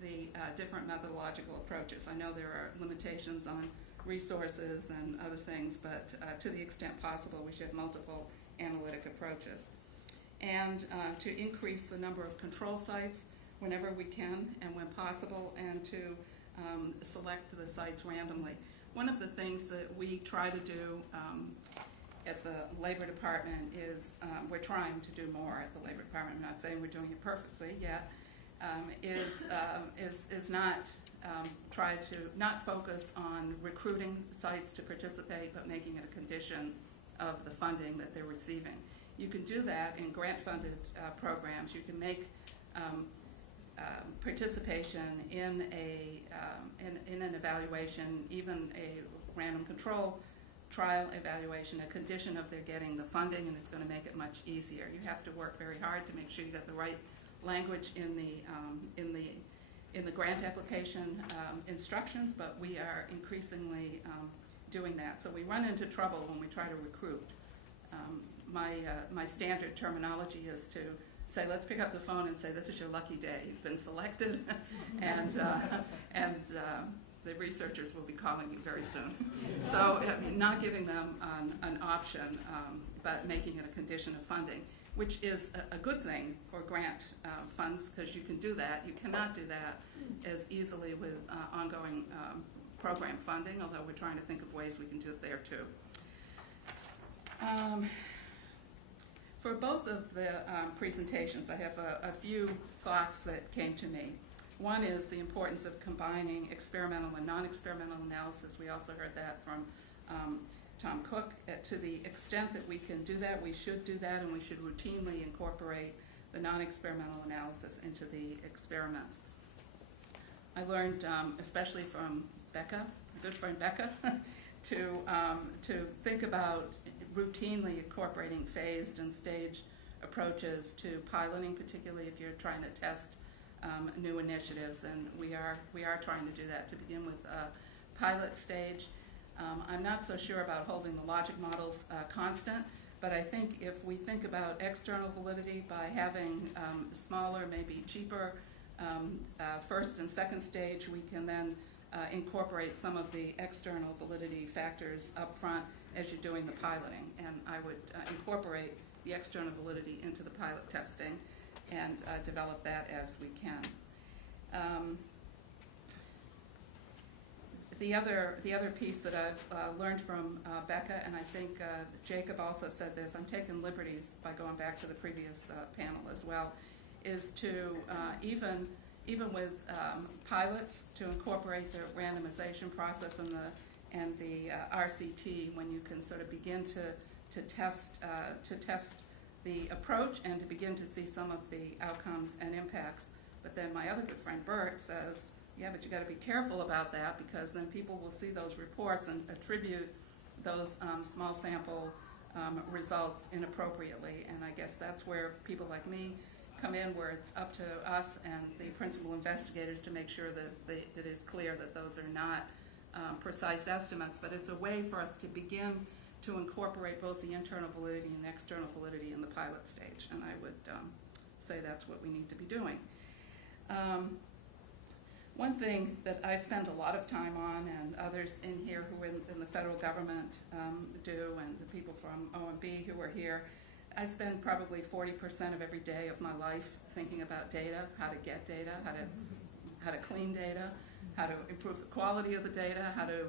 the different methodological approaches. I know there are limitations on resources and other things, but to the extent possible we should have multiple analytic approaches. And to increase the number of control sites whenever we can and when possible, and to select the sites randomly. One of the things that we try to do at the Labor Department is, we're trying to do more at the Labor Department, I'm not saying we're doing it perfectly yet, is not try to not focus on recruiting sites to participate, but making it a condition of the funding that they're receiving. You can do that in grant-funded programs. You can make participation in an evaluation, even a random control trial evaluation, a condition of their getting the funding, and it's going to make it much easier. You have to work very hard to make sure you got the right language in the grant application instructions, but we are increasingly doing that. So we run into trouble when we try to recruit. My standard terminology is to say, let's pick up the phone and say, this is your lucky day, you've been selected, and the researchers will be calling you very soon. So not giving them an option, but making it a condition of funding, which is a good thing for grant funds, because you can do that. You cannot do that as easily with ongoing program funding, although we're trying to think of ways we can do it there too. For both of the presentations, I have a few thoughts that came to me. One is the importance of combining experimental and non-experimental analysis. We also heard that from Tom Cook. To the extent that we can do that, we should do that, and we should routinely incorporate the non-experimental analysis into the experiments. I learned, especially from Becca, my good friend Becca, to think about routinely incorporating phased and staged approaches to piloting, particularly if you're trying to test new initiatives, and we are trying to do that to begin with a pilot stage. I'm not so sure about holding the logic models constant, but I think if we think about external validity by having smaller, maybe cheaper first and second stage, we can then incorporate some of the external validity factors up front as you're doing the piloting, and I would incorporate the external validity into the pilot testing and develop that as we can. The other piece that I've learned from Becca, and I think Jacob also said this, I'm taking liberties by going back to the previous panel as well, is to even with pilots, to incorporate the randomization process and the RCT, when you can sort of begin to test the approach and to begin to see some of the outcomes and impacts. But then my other good friend Bert says, yeah, but you got to be careful about that, because then people will see those reports and attribute those small sample results inappropriately. And I guess that's where people like me come in, where it's up to us and the principal investigators to make sure that it is clear that those are not precise estimates, but it's a way for us to begin to incorporate both the internal validity and external validity in the pilot stage, and I would say that's what we need to be doing. One thing that I spend a lot of time on, and others in here who in the federal government do, and the people from OMB who are here, I spend probably 40% of every day of my life thinking about data, how to get data, how to clean data, how to improve the quality of the data, how to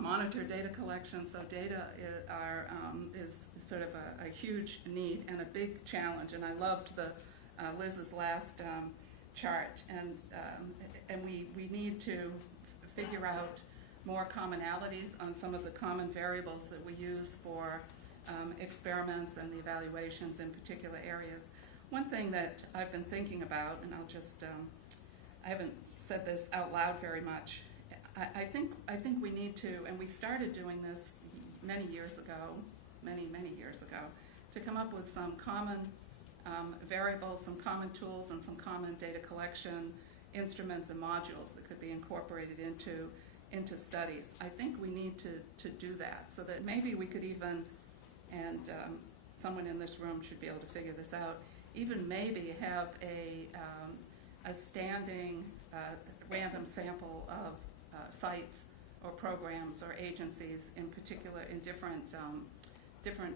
monitor data collection. So data is sort of a huge need and a big challenge. And I loved Liz's last chart. And we need to figure out more commonalities on some of the common variables that we use for experiments and the evaluations in particular areas. One thing that I've been thinking about, and I'll just I haven't said this out loud very much. I think we need to, and we started doing this many years ago, many years ago, to come up with some common variables, some common tools, and some common data collection instruments and modules that could be incorporated into into studies. I think we need to do that, so that maybe we could even, and someone in this room should be able to figure this out, even maybe have a standing random sample of sites or programs or agencies in particular in different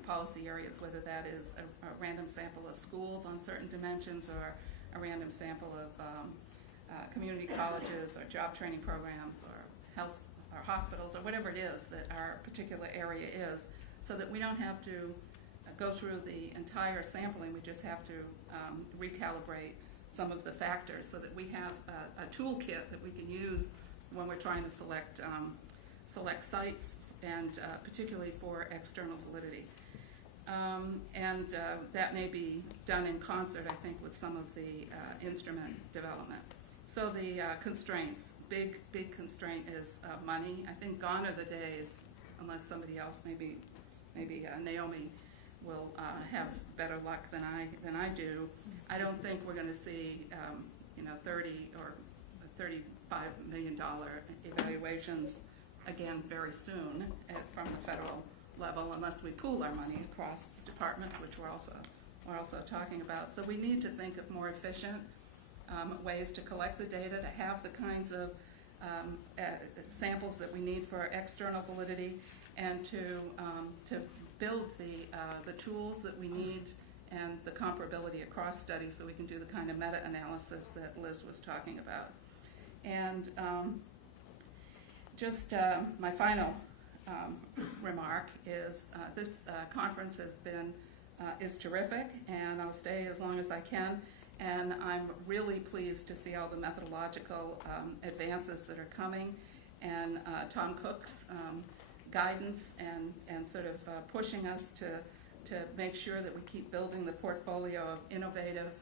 policy areas, whether that is a random sample of schools on certain dimensions or a random sample of community colleges or job training programs or health or hospitals or whatever it is that our particular area is, so that we don't have to go through the entire sampling. We just have to recalibrate some of the factors so that we have a toolkit that we can use when we're trying to select sites, and particularly for external validity. That may be done in concert, I think, with some of the instrument development. So the constraints, big constraint is money. I think gone are the days, unless somebody else, maybe Naomi will have better luck than I do. I don't think we're going to see $30 or $35 million evaluations again very soon from the federal level, unless we pool our money across departments, which we're also talking about. So we need to think of more efficient ways to collect the data, to have the kinds of samples that we need for external validity, and to build the tools that we need and the comparability across studies, so we can do the kind of meta-analysis that Liz was talking about. And my final remark is this conference is terrific, and I'll stay as long as I can. And I'm really pleased to see all the methodological advances that are coming, and Tom Cook's guidance and sort of pushing us to make sure that we keep building the portfolio of innovative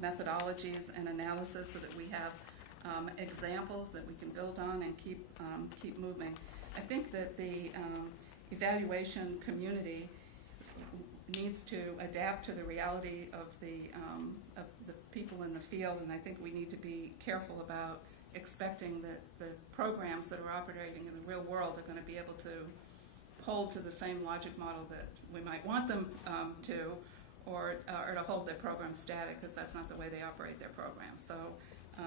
methodologies and analysis, so that we have examples that we can build on and keep moving. I think that the evaluation community needs to adapt to the reality of the people in the field, and I think we need to be careful about expecting that the programs that are operating in the real world are going to be able to hold to the same logic model that we might want them to, or to hold their programs static, because that's not the way they operate their programs. So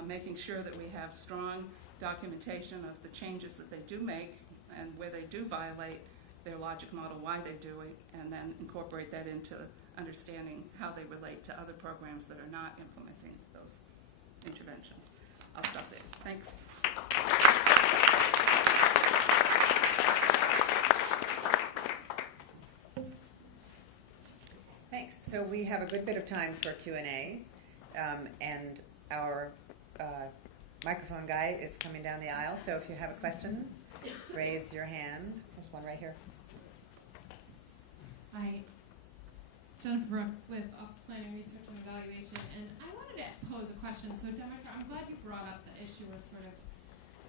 making sure that we have strong documentation of the changes that they do make and where they do violate their logic model, why they do it, and then incorporate that into understanding how they relate to other programs that are not implementing those interventions. I'll stop there. Thanks. Thanks. So we have a good bit of time for Q&A, and our microphone guy is coming down the aisle. So if you have a question, raise your hand. There's one right here. Hi, Jennifer Brooks with Office of Planning, Research and Evaluation, and I wanted to pose a question. So Demetra, I'm glad you brought up the issue of sort of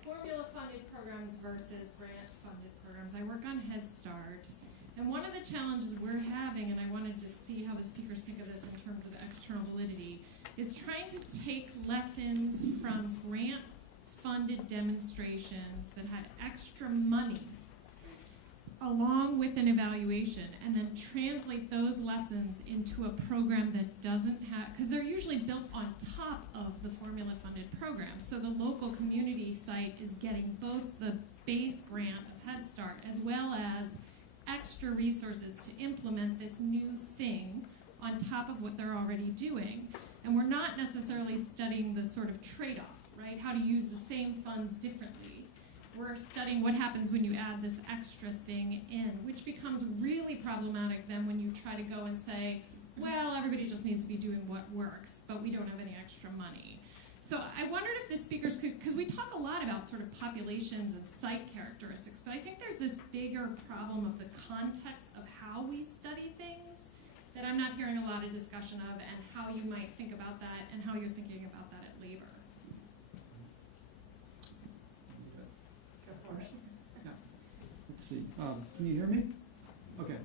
formula-funded programs versus grant-funded programs. I work on Head Start, and one of the challenges we're having, and I wanted to see how the speakers think of this in terms of external validity, is trying to take lessons from grant-funded demonstrations that had extra money along with an evaluation, and then translate those lessons into a program that doesn't have, because they're usually built on top of the formula-funded program. So the local community site is getting both the base grant of Head Start as well as extra resources to implement this new thing on top of what they're already doing. And we're not necessarily studying the sort of trade-off, right? How to use the same funds differently. We're studying what happens when you add this extra thing in, which becomes really problematic then when you try to go and say, well, everybody just needs to be doing what works, but we don't have any extra money. So I wondered if the speakers could, because we talk a lot about sort of populations and site characteristics, but I think there's this bigger problem of the context of how we study things that I'm not hearing a lot of discussion of, and how you might think about that and how you're thinking about that at Labor. Yeah. Let's see. Can you hear me? Okay,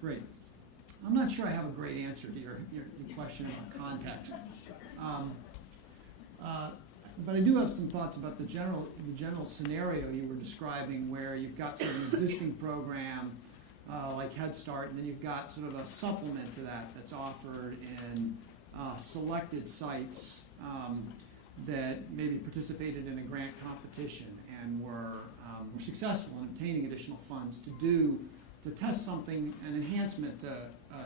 great. I'm not sure I have a great answer to your question about context. but I do have some thoughts about the general scenario you were describing, where you've got sort of an existing program like Head Start, and then you've got sort of a supplement to that that's offered in selected sites that maybe participated in a grant competition and were successful in obtaining additional funds to test something, an enhancement to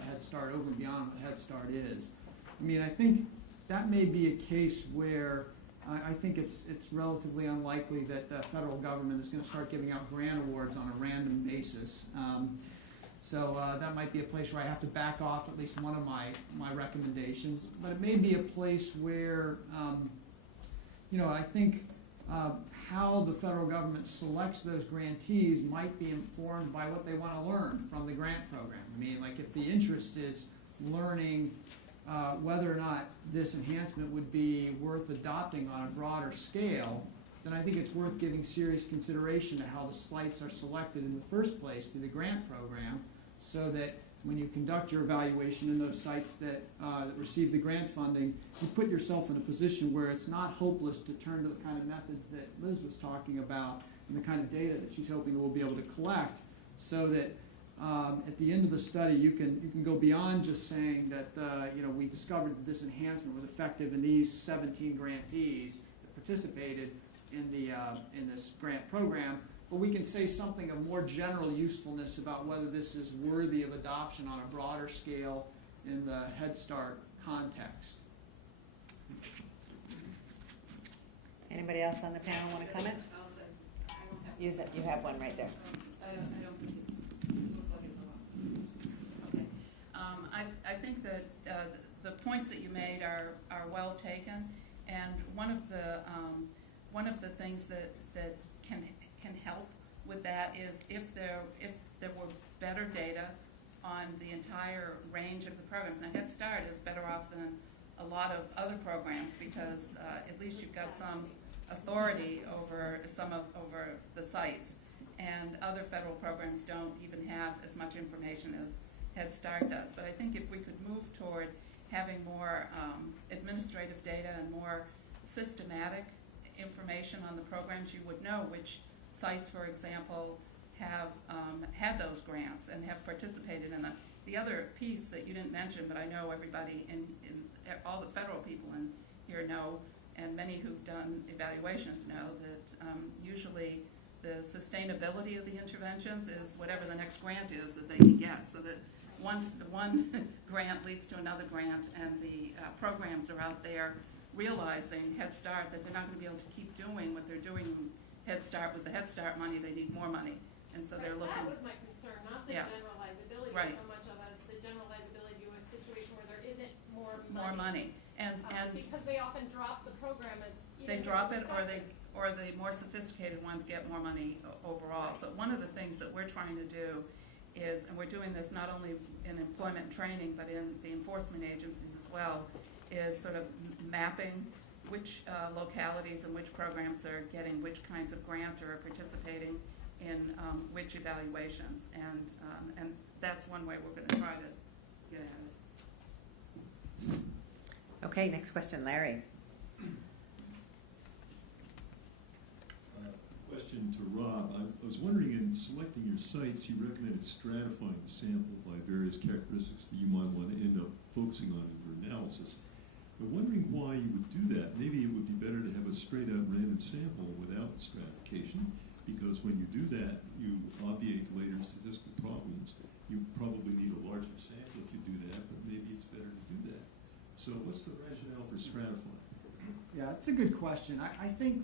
Head Start over and beyond what Head Start is. I mean, I think that may be a case where I think it's relatively unlikely that the federal government is going to start giving out grant awards on a random basis. So that might be a place where I have to back off at least one of my recommendations. But it may be a place where, I think how the federal government selects those grantees might be informed by what they want to learn from the grant program. I mean, like if the interest is learning whether or not this enhancement would be worth adopting on a broader scale, then I think it's worth giving serious consideration to how the sites are selected in the first place through the grant program, so that when you conduct your evaluation in those sites that receive the grant funding, you put yourself in a position where it's not hopeless to turn to the kind of methods that Liz was talking about and the kind of data that she's hoping that we'll be able to collect, so that at the end of the study you can go beyond just saying that we discovered that this enhancement was effective in these 17 grantees that participated in this grant program, but we can say something of more general usefulness about whether this is worthy of adoption on a broader scale in the Head Start context. Anybody else on the panel want to comment? I'll say, I don't have. You have one right there. I don't think it looks like it's a lot. Okay. I think that the points that you made are well taken, and one of the things that can help with that is if there were better data on the entire range of the programs. Now, Head Start is better off than a lot of other programs because at least you've got some authority over over the sites, and other federal programs don't even have as much information as Head Start does. But I think if we could move toward having more administrative data and more systematic information on the programs, you would know which sites, for example, have had those grants and have participated in them. The other piece that you didn't mention, but I know everybody in all the federal people in here know, and many who've done evaluations know, that usually the sustainability of the interventions is whatever the next grant is that they can get, so that once the one grant leads to another grant and the programs are out there realizing Head Start that they're not going to be able to keep doing what they're doing Head Start with the Head Start money, they need more money. And so they're looking. That was my concern, not the generalizability so much of as the generalizability to a situation where there isn't more money. And because they often drop the program as they drop it, or the more sophisticated ones get more money overall. Right. So one of the things that we're trying to do is, and we're doing this not only in employment training but in the enforcement agencies as well, is sort of mapping which localities and which programs are getting which kinds of grants or are participating in which evaluations, and that's one way we're going to try to get at it. Okay, next question, Larry. Question to Rob. I was wondering, in selecting your sites, you recommended stratifying the sample by various characteristics that you might want to end up focusing on in your analysis. I'm wondering why you would do that. Maybe it would be better to have a straight-out random sample without stratification, because when you do that, you obviate later statistical problems. You probably need a larger sample if you do that, but maybe it's better to do that. So what's the rationale for stratifying? Yeah, it's a good question. I think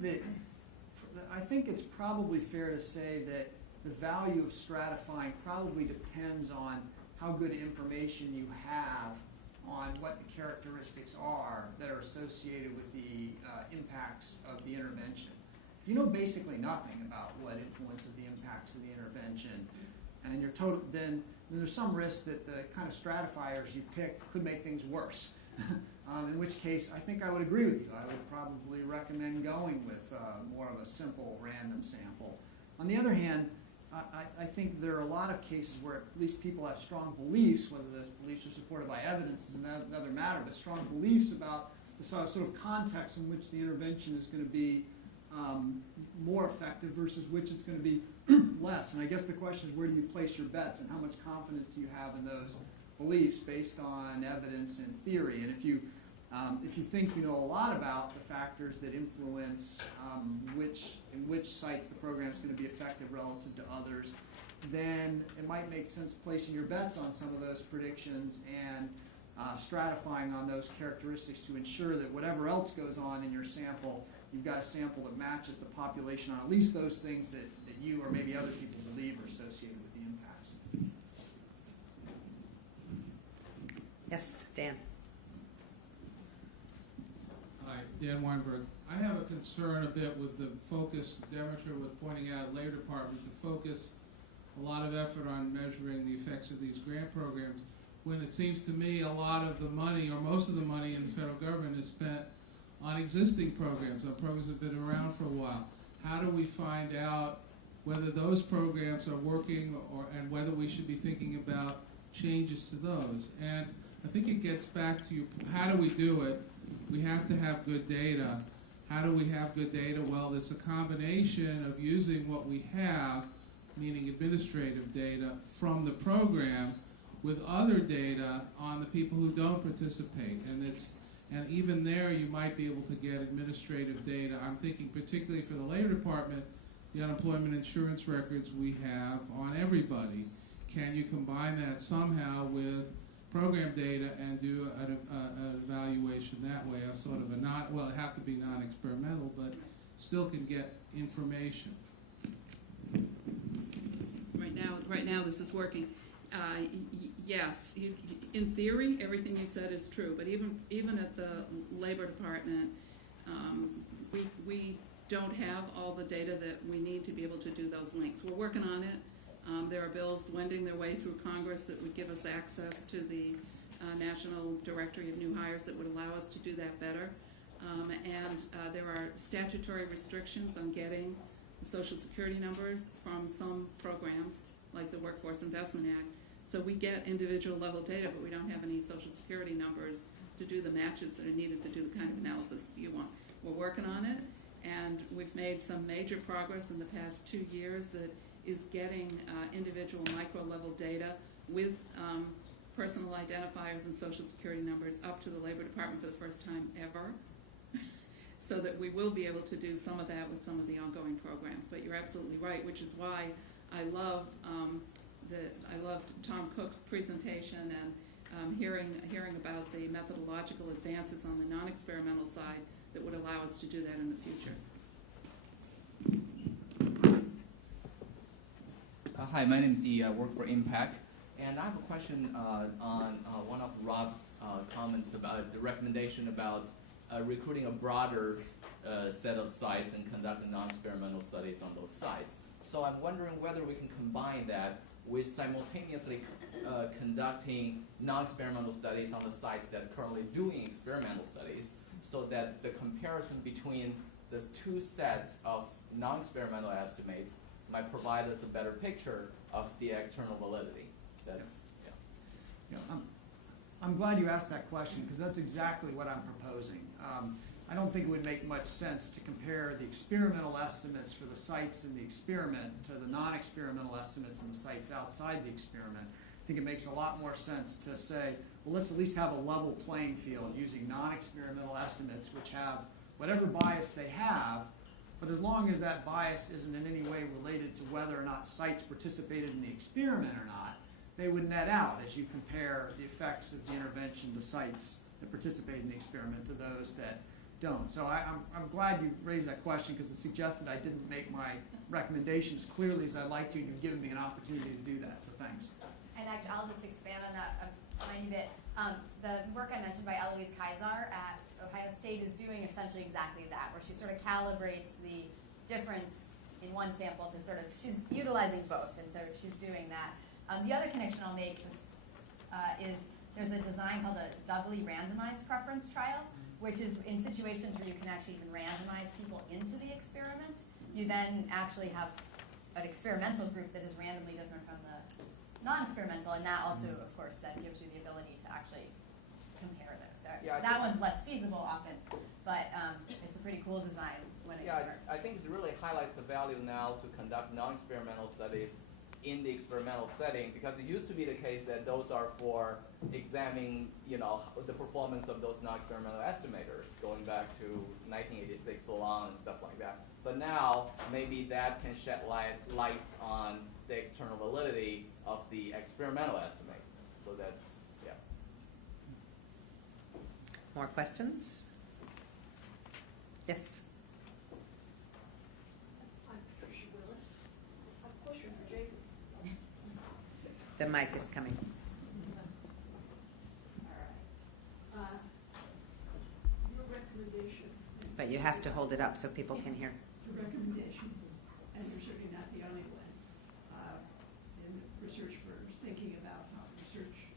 it's probably fair to say that the value of stratifying probably depends on how good information you have on what the characteristics are that are associated with the impacts of the intervention. If you know basically nothing about what influences the impacts of the intervention, and you're then there's some risk that the kind of stratifiers you pick could make things worse. In which case, I think I would agree with you. I would probably recommend going with more of a simple random sample. On the other hand, I think there are a lot of cases where at least people have strong beliefs, whether those beliefs are supported by evidence is another matter, but strong beliefs about sort of context in which the intervention is going to be more effective versus which it's going to be less. And I guess the question is, where do you place your bets, and how much confidence do you have in those beliefs based on evidence and theory? And if you think you know a lot about the factors that influence in which sites the program is going to be effective relative to others, then it might make sense placing your bets on some of those predictions and stratifying on those characteristics to ensure that whatever else goes on in your sample, you've got a sample that matches the population on at least those things that you or maybe other people believe are associated with the impacts. Yes, Dan. Hi, Dan Weinberg. I have a concern a bit with the focus Demetra was pointing out, Labor Department, to focus a lot of effort on measuring the effects of these grant programs, when it seems to me a lot of the money, or most of the money in the federal government, is spent on existing programs, on programs that have been around for a while. How do we find out whether those programs are working, and whether we should be thinking about changes to those? And I think it gets back to how do we do it? We have to have good data. How do we have good data? Well, it's a combination of using what we have, meaning administrative data from the program, with other data on the people who don't participate. And even there you might be able to get administrative data. I'm thinking particularly for the Labor Department, the unemployment insurance records we have on everybody. Can you combine that somehow with program data and do an evaluation that way? A sort of it have to be non-experimental, but still can get information. Right now this is working. Yes, in theory, everything you said is true, but even at the Labor Department, we don't have all the data that we need to be able to do those links. We're working on it. There are bills wending their way through Congress that would give us access to the National Directory of New Hires that would allow us to do that better. And there are statutory restrictions on getting the Social Security numbers from some programs, like the Workforce Investment Act. So we get individual level data, but we don't have any Social Security numbers to do the matches that are needed to do the kind of analysis that you want. We're working on it, and we've made some major progress in the past 2 years that is getting individual micro level data with personal identifiers and Social Security numbers up to the Labor Department for the first time ever. So that we will be able to do some of that with some of the ongoing programs. But you're absolutely right, which is why I loved Tom Cook's presentation and hearing about the methodological advances on the non-experimental side that would allow us to do that in the future. Hi, my name is Yi. I work for Impact, and I have a question on one of Rob's comments about the recommendation about recruiting a broader set of sites and conducting non-experimental studies on those sites. So I'm wondering whether we can combine that with simultaneously conducting non-experimental studies on the sites that are currently doing experimental studies, so that the comparison between the two sets of non-experimental estimates might provide us a better picture of the external validity. I'm glad you asked that question, because that's exactly what I'm proposing. I don't think it would make much sense to compare the experimental estimates for the sites in the experiment to the non-experimental estimates in the sites outside the experiment. I think it makes a lot more sense to say, well, let's at least have a level playing field using non-experimental estimates, which have whatever bias they have, but as long as that bias isn't in any way related to whether or not sites participated in the experiment or not, they would net out as you compare the effects of the intervention to sites that participate in the experiment to those that don't. So I'm glad you raised that question, because it suggested I didn't make my recommendation as clearly as I'd like to. You've given me an opportunity to do that, so thanks. And actually, I'll just expand on that a tiny bit. The work I mentioned by Eloise Kaisar at Ohio State is doing essentially exactly that, where she sort of calibrates the difference in one sample to sort of, she's utilizing both, and so she's doing that. The other connection I'll make just is there's a design called a doubly randomized preference trial, which is in situations where you can actually even randomize people into the experiment. You then actually have an experimental group that is randomly different from the non-experimental, and that also, of course, then gives you the ability to actually compare those. So Yeah, I that think- one's less feasible often, but it's a pretty cool design when it Yeah, works. I think it really highlights the value now to conduct non-experimental studies in the experimental setting, because it used to be the case that those are for examining, the performance of those non-experimental estimators going back to 1986 along and stuff like that. But now maybe that can shed light on the external validity of the experimental estimates. So that's, yeah. More questions? Yes. I'm Patricia Willis. I have a question for Jacob. The mic is coming. All right. Your recommendation. But you have to hold it up so people can hear. Your recommendation, and you're certainly not the only one, in the research firms thinking about how research,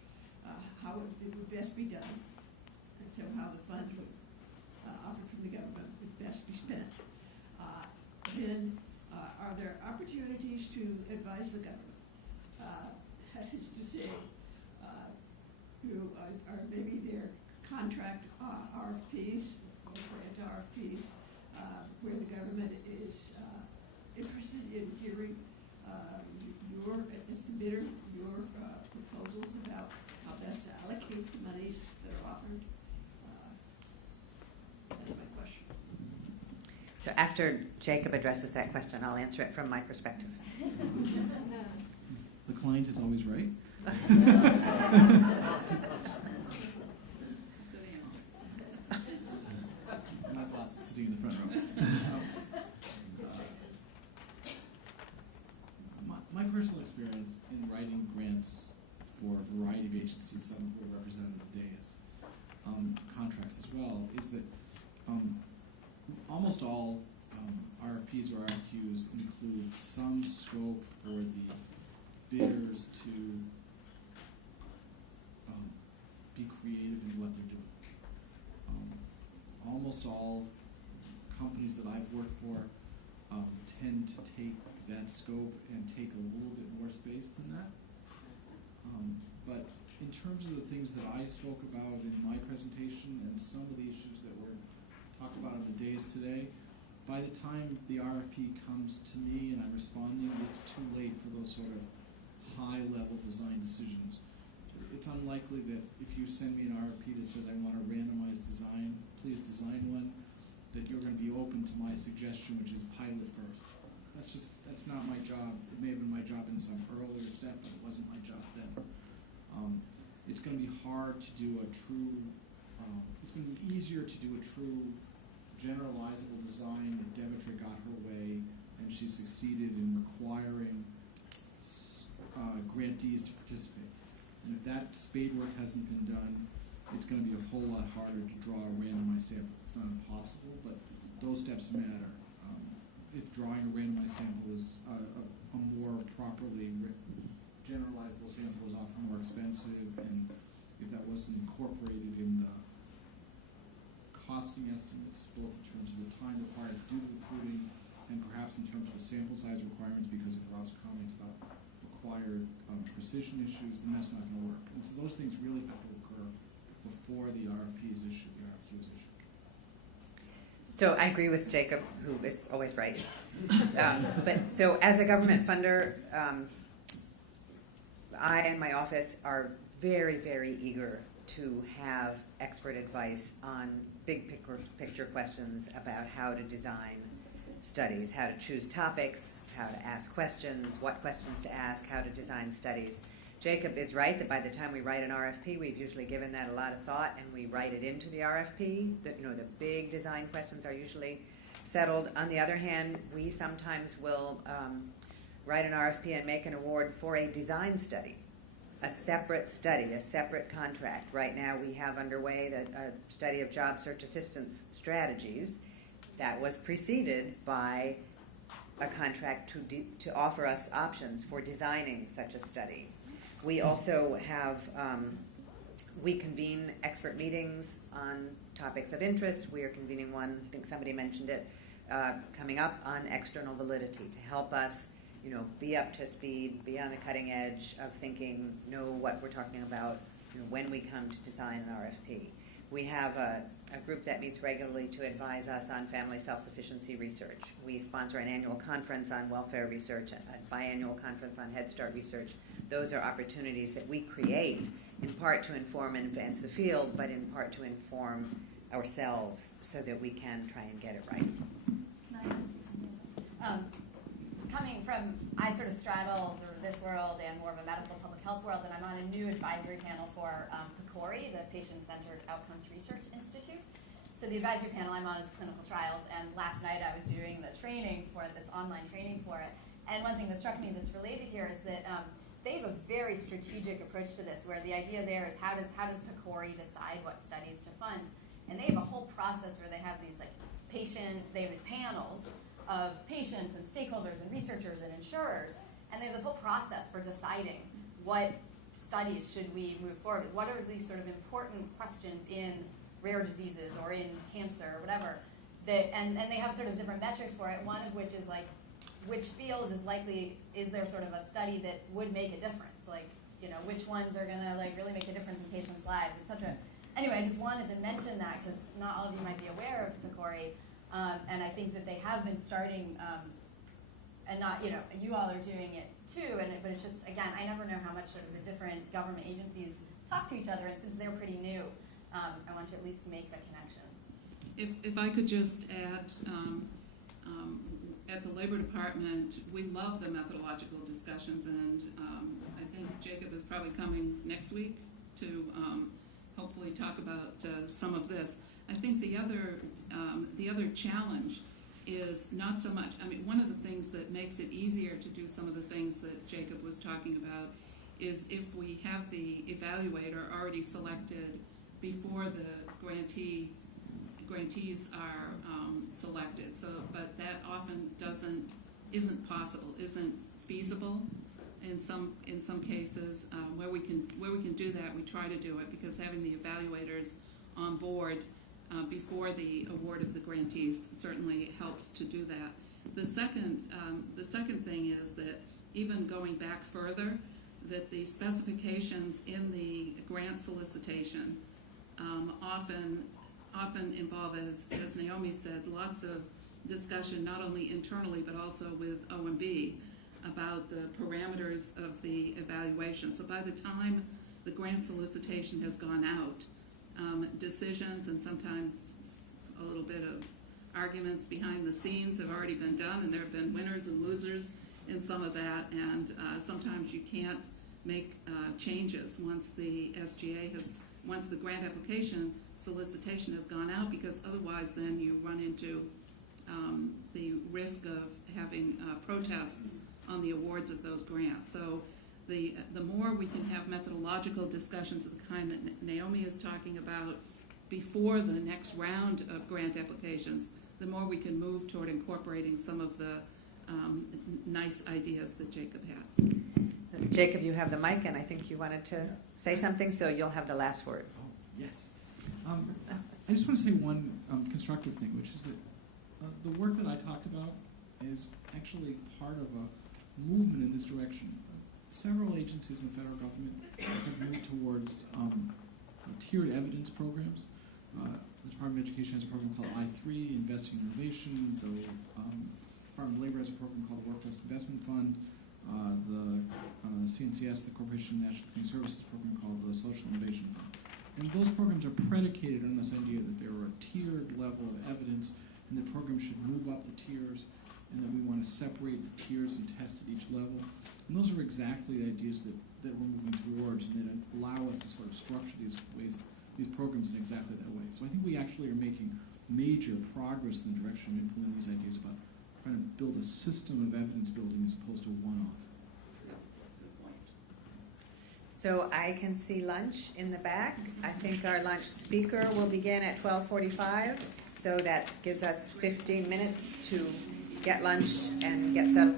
how it would best be done, and so how the funds would, offered from the government would best be spent. Then, are there opportunities to advise the government? That is to say, are maybe their contract RFPs or grant RFPs, where the government is interested in hearing as the bidder, your proposals about how best to allocate the monies that are offered. That's my question. So after Jacob addresses that question, I'll answer it from my perspective. The client is always right. Good answer. My boss is sitting in the front row. My personal experience in writing grants for a variety of agencies, some who are represented today as contracts as well, is that almost all RFPs or RFQs include some scope for the bidders to be creative in what they're doing. Almost all companies that I've worked for tend to take that scope and take a little bit more space than that. But in terms of the things that I spoke about in my presentation and some of the issues that were talked about on the dais today, by the time the RFP comes to me and I'm responding, it's too late for those sort of high-level design decisions. It's unlikely that if you send me an RFP that says I want a randomized design, please design one, that you're going to be open to my suggestion, which is pilot first. That's not my job. It may have been my job in some earlier step, but it wasn't my job then. It's going to be hard to do a true, it's going to be easier to do a true generalizable design if Demetra got her way and she succeeded in requiring grantees to participate. And if that spade work hasn't been done, it's going to be a whole lot harder to draw a randomized sample. It's not impossible, but those steps matter. If drawing a randomized sample is a more properly generalizable sample is often more expensive, and if that wasn't incorporated in the costing estimates, both in terms of the time required to do the recruiting and perhaps in terms of sample size requirements because of Rob's comment about required precision issues, then that's not going to work. And so those things really have to occur before the RFP is issued, the RFQ is issued. So I agree with Jacob, who is always right. But so as a government funder, I and my office are very, very eager to have expert advice on big picture questions about how to design studies, how to choose topics, how to ask questions, what questions to ask, how to design studies. Jacob is right that by the time we write an RFP, we've usually given that a lot of thought and we write it into the RFP. The big design questions are usually settled. On the other hand, we sometimes will write an RFP and make an award for a design study, a separate study, a separate contract. Right now we have underway a study of job search assistance strategies that was preceded by a contract to offer us options for designing such a study. We also have, we convene expert meetings on topics of interest. We are convening one, I think somebody mentioned it, coming up on external validity to help us, be up to speed, be on the cutting edge of thinking, know what we're talking about, when we come to design an RFP. We have a group that meets regularly to advise us on family self-sufficiency research. We sponsor an annual conference on welfare research, a biannual conference on Head Start research. Those are opportunities that we create in part to inform and advance the field, but in part to inform ourselves so that we can try and get it right. Can I add something? Coming from, I sort of straddle sort of this world and more of a medical public health world, and I'm on a new advisory panel for PCORI, the Patient-Centered Outcomes Research Institute. So the advisory panel I'm on is clinical trials, and last night I was doing the training for this online training for it. And one thing that struck me that's related here is that they have a very strategic approach to this, where the idea there is how does PCORI decide what studies to fund? And they have a whole process where they have these they have panels of patients and stakeholders and researchers and insurers, and they have this whole process for deciding what studies should we move forward with. What are these sort of important questions in rare diseases or in cancer or whatever, and they have sort of different metrics for it, one of which is which field is there sort of a study that would make a difference, which ones are going to really make a difference in patients' lives, etc. Anyway, I just wanted to mention that because not all of you might be aware of PCORI, and I think that they have been starting, and not, you all are doing it too, but it's just, again, I never know how much sort of the different government agencies talk to each other, and since they're pretty new, I want to at least make the connection. If I could just add, at the Labor Department, we love the methodological discussions, and I think Jacob is probably coming next week to hopefully talk about some of this. I think the other challenge is not so much, one of the things that makes it easier to do some of the things that Jacob was talking about is if we have the evaluator already selected before the grantees are selected. But that often isn't possible, isn't feasible. In some cases, where we can do that, we try to do it, because having the evaluators on board before the award of the grantees certainly helps to do that. The second thing is that even going back further, that the specifications in the grant solicitation often involve, as Naomi said, lots of discussion, not only internally but also with OMB about the parameters of the evaluation. So by the time the grant solicitation has gone out, decisions and sometimes a little bit of arguments behind the scenes have already been done, and there have been winners and losers in some of that, and sometimes you can't make changes once the once the grant application solicitation has gone out, because otherwise then you run into the risk of having protests on the awards of those grants. So the more we can have methodological discussions of the kind that Naomi is talking about before the next round of grant applications, the more we can move toward incorporating some of the nice ideas that Jacob had. Jacob, you have the mic, and I think you wanted to say something, so you'll have the last word. Oh, yes. I just want to say one constructive thing, which is that the work that I talked about is actually part of a movement in this direction. Several agencies in the federal government have moved towards tiered evidence programs. The Department of Education has a program called I3, Investing in Innovation. The Department of Labor has a program called the Workforce Investment Fund. The CNCS, the Corporation of National Community Services, program called the Social Innovation Fund. And those programs are predicated on this idea that there are a tiered level of evidence, and the program should move up the tiers, and that we want to separate the tiers and test at each level. And those are exactly the ideas that we're moving towards, and that allow us to sort of structure these programs in exactly that way. So I think we actually are making major progress in the direction of implementing these ideas about trying to build a system of evidence building as opposed to one-off. So I can see lunch in the back. I think our lunch speaker will begin at 12:45. So that gives us 15 minutes to get lunch and get settled.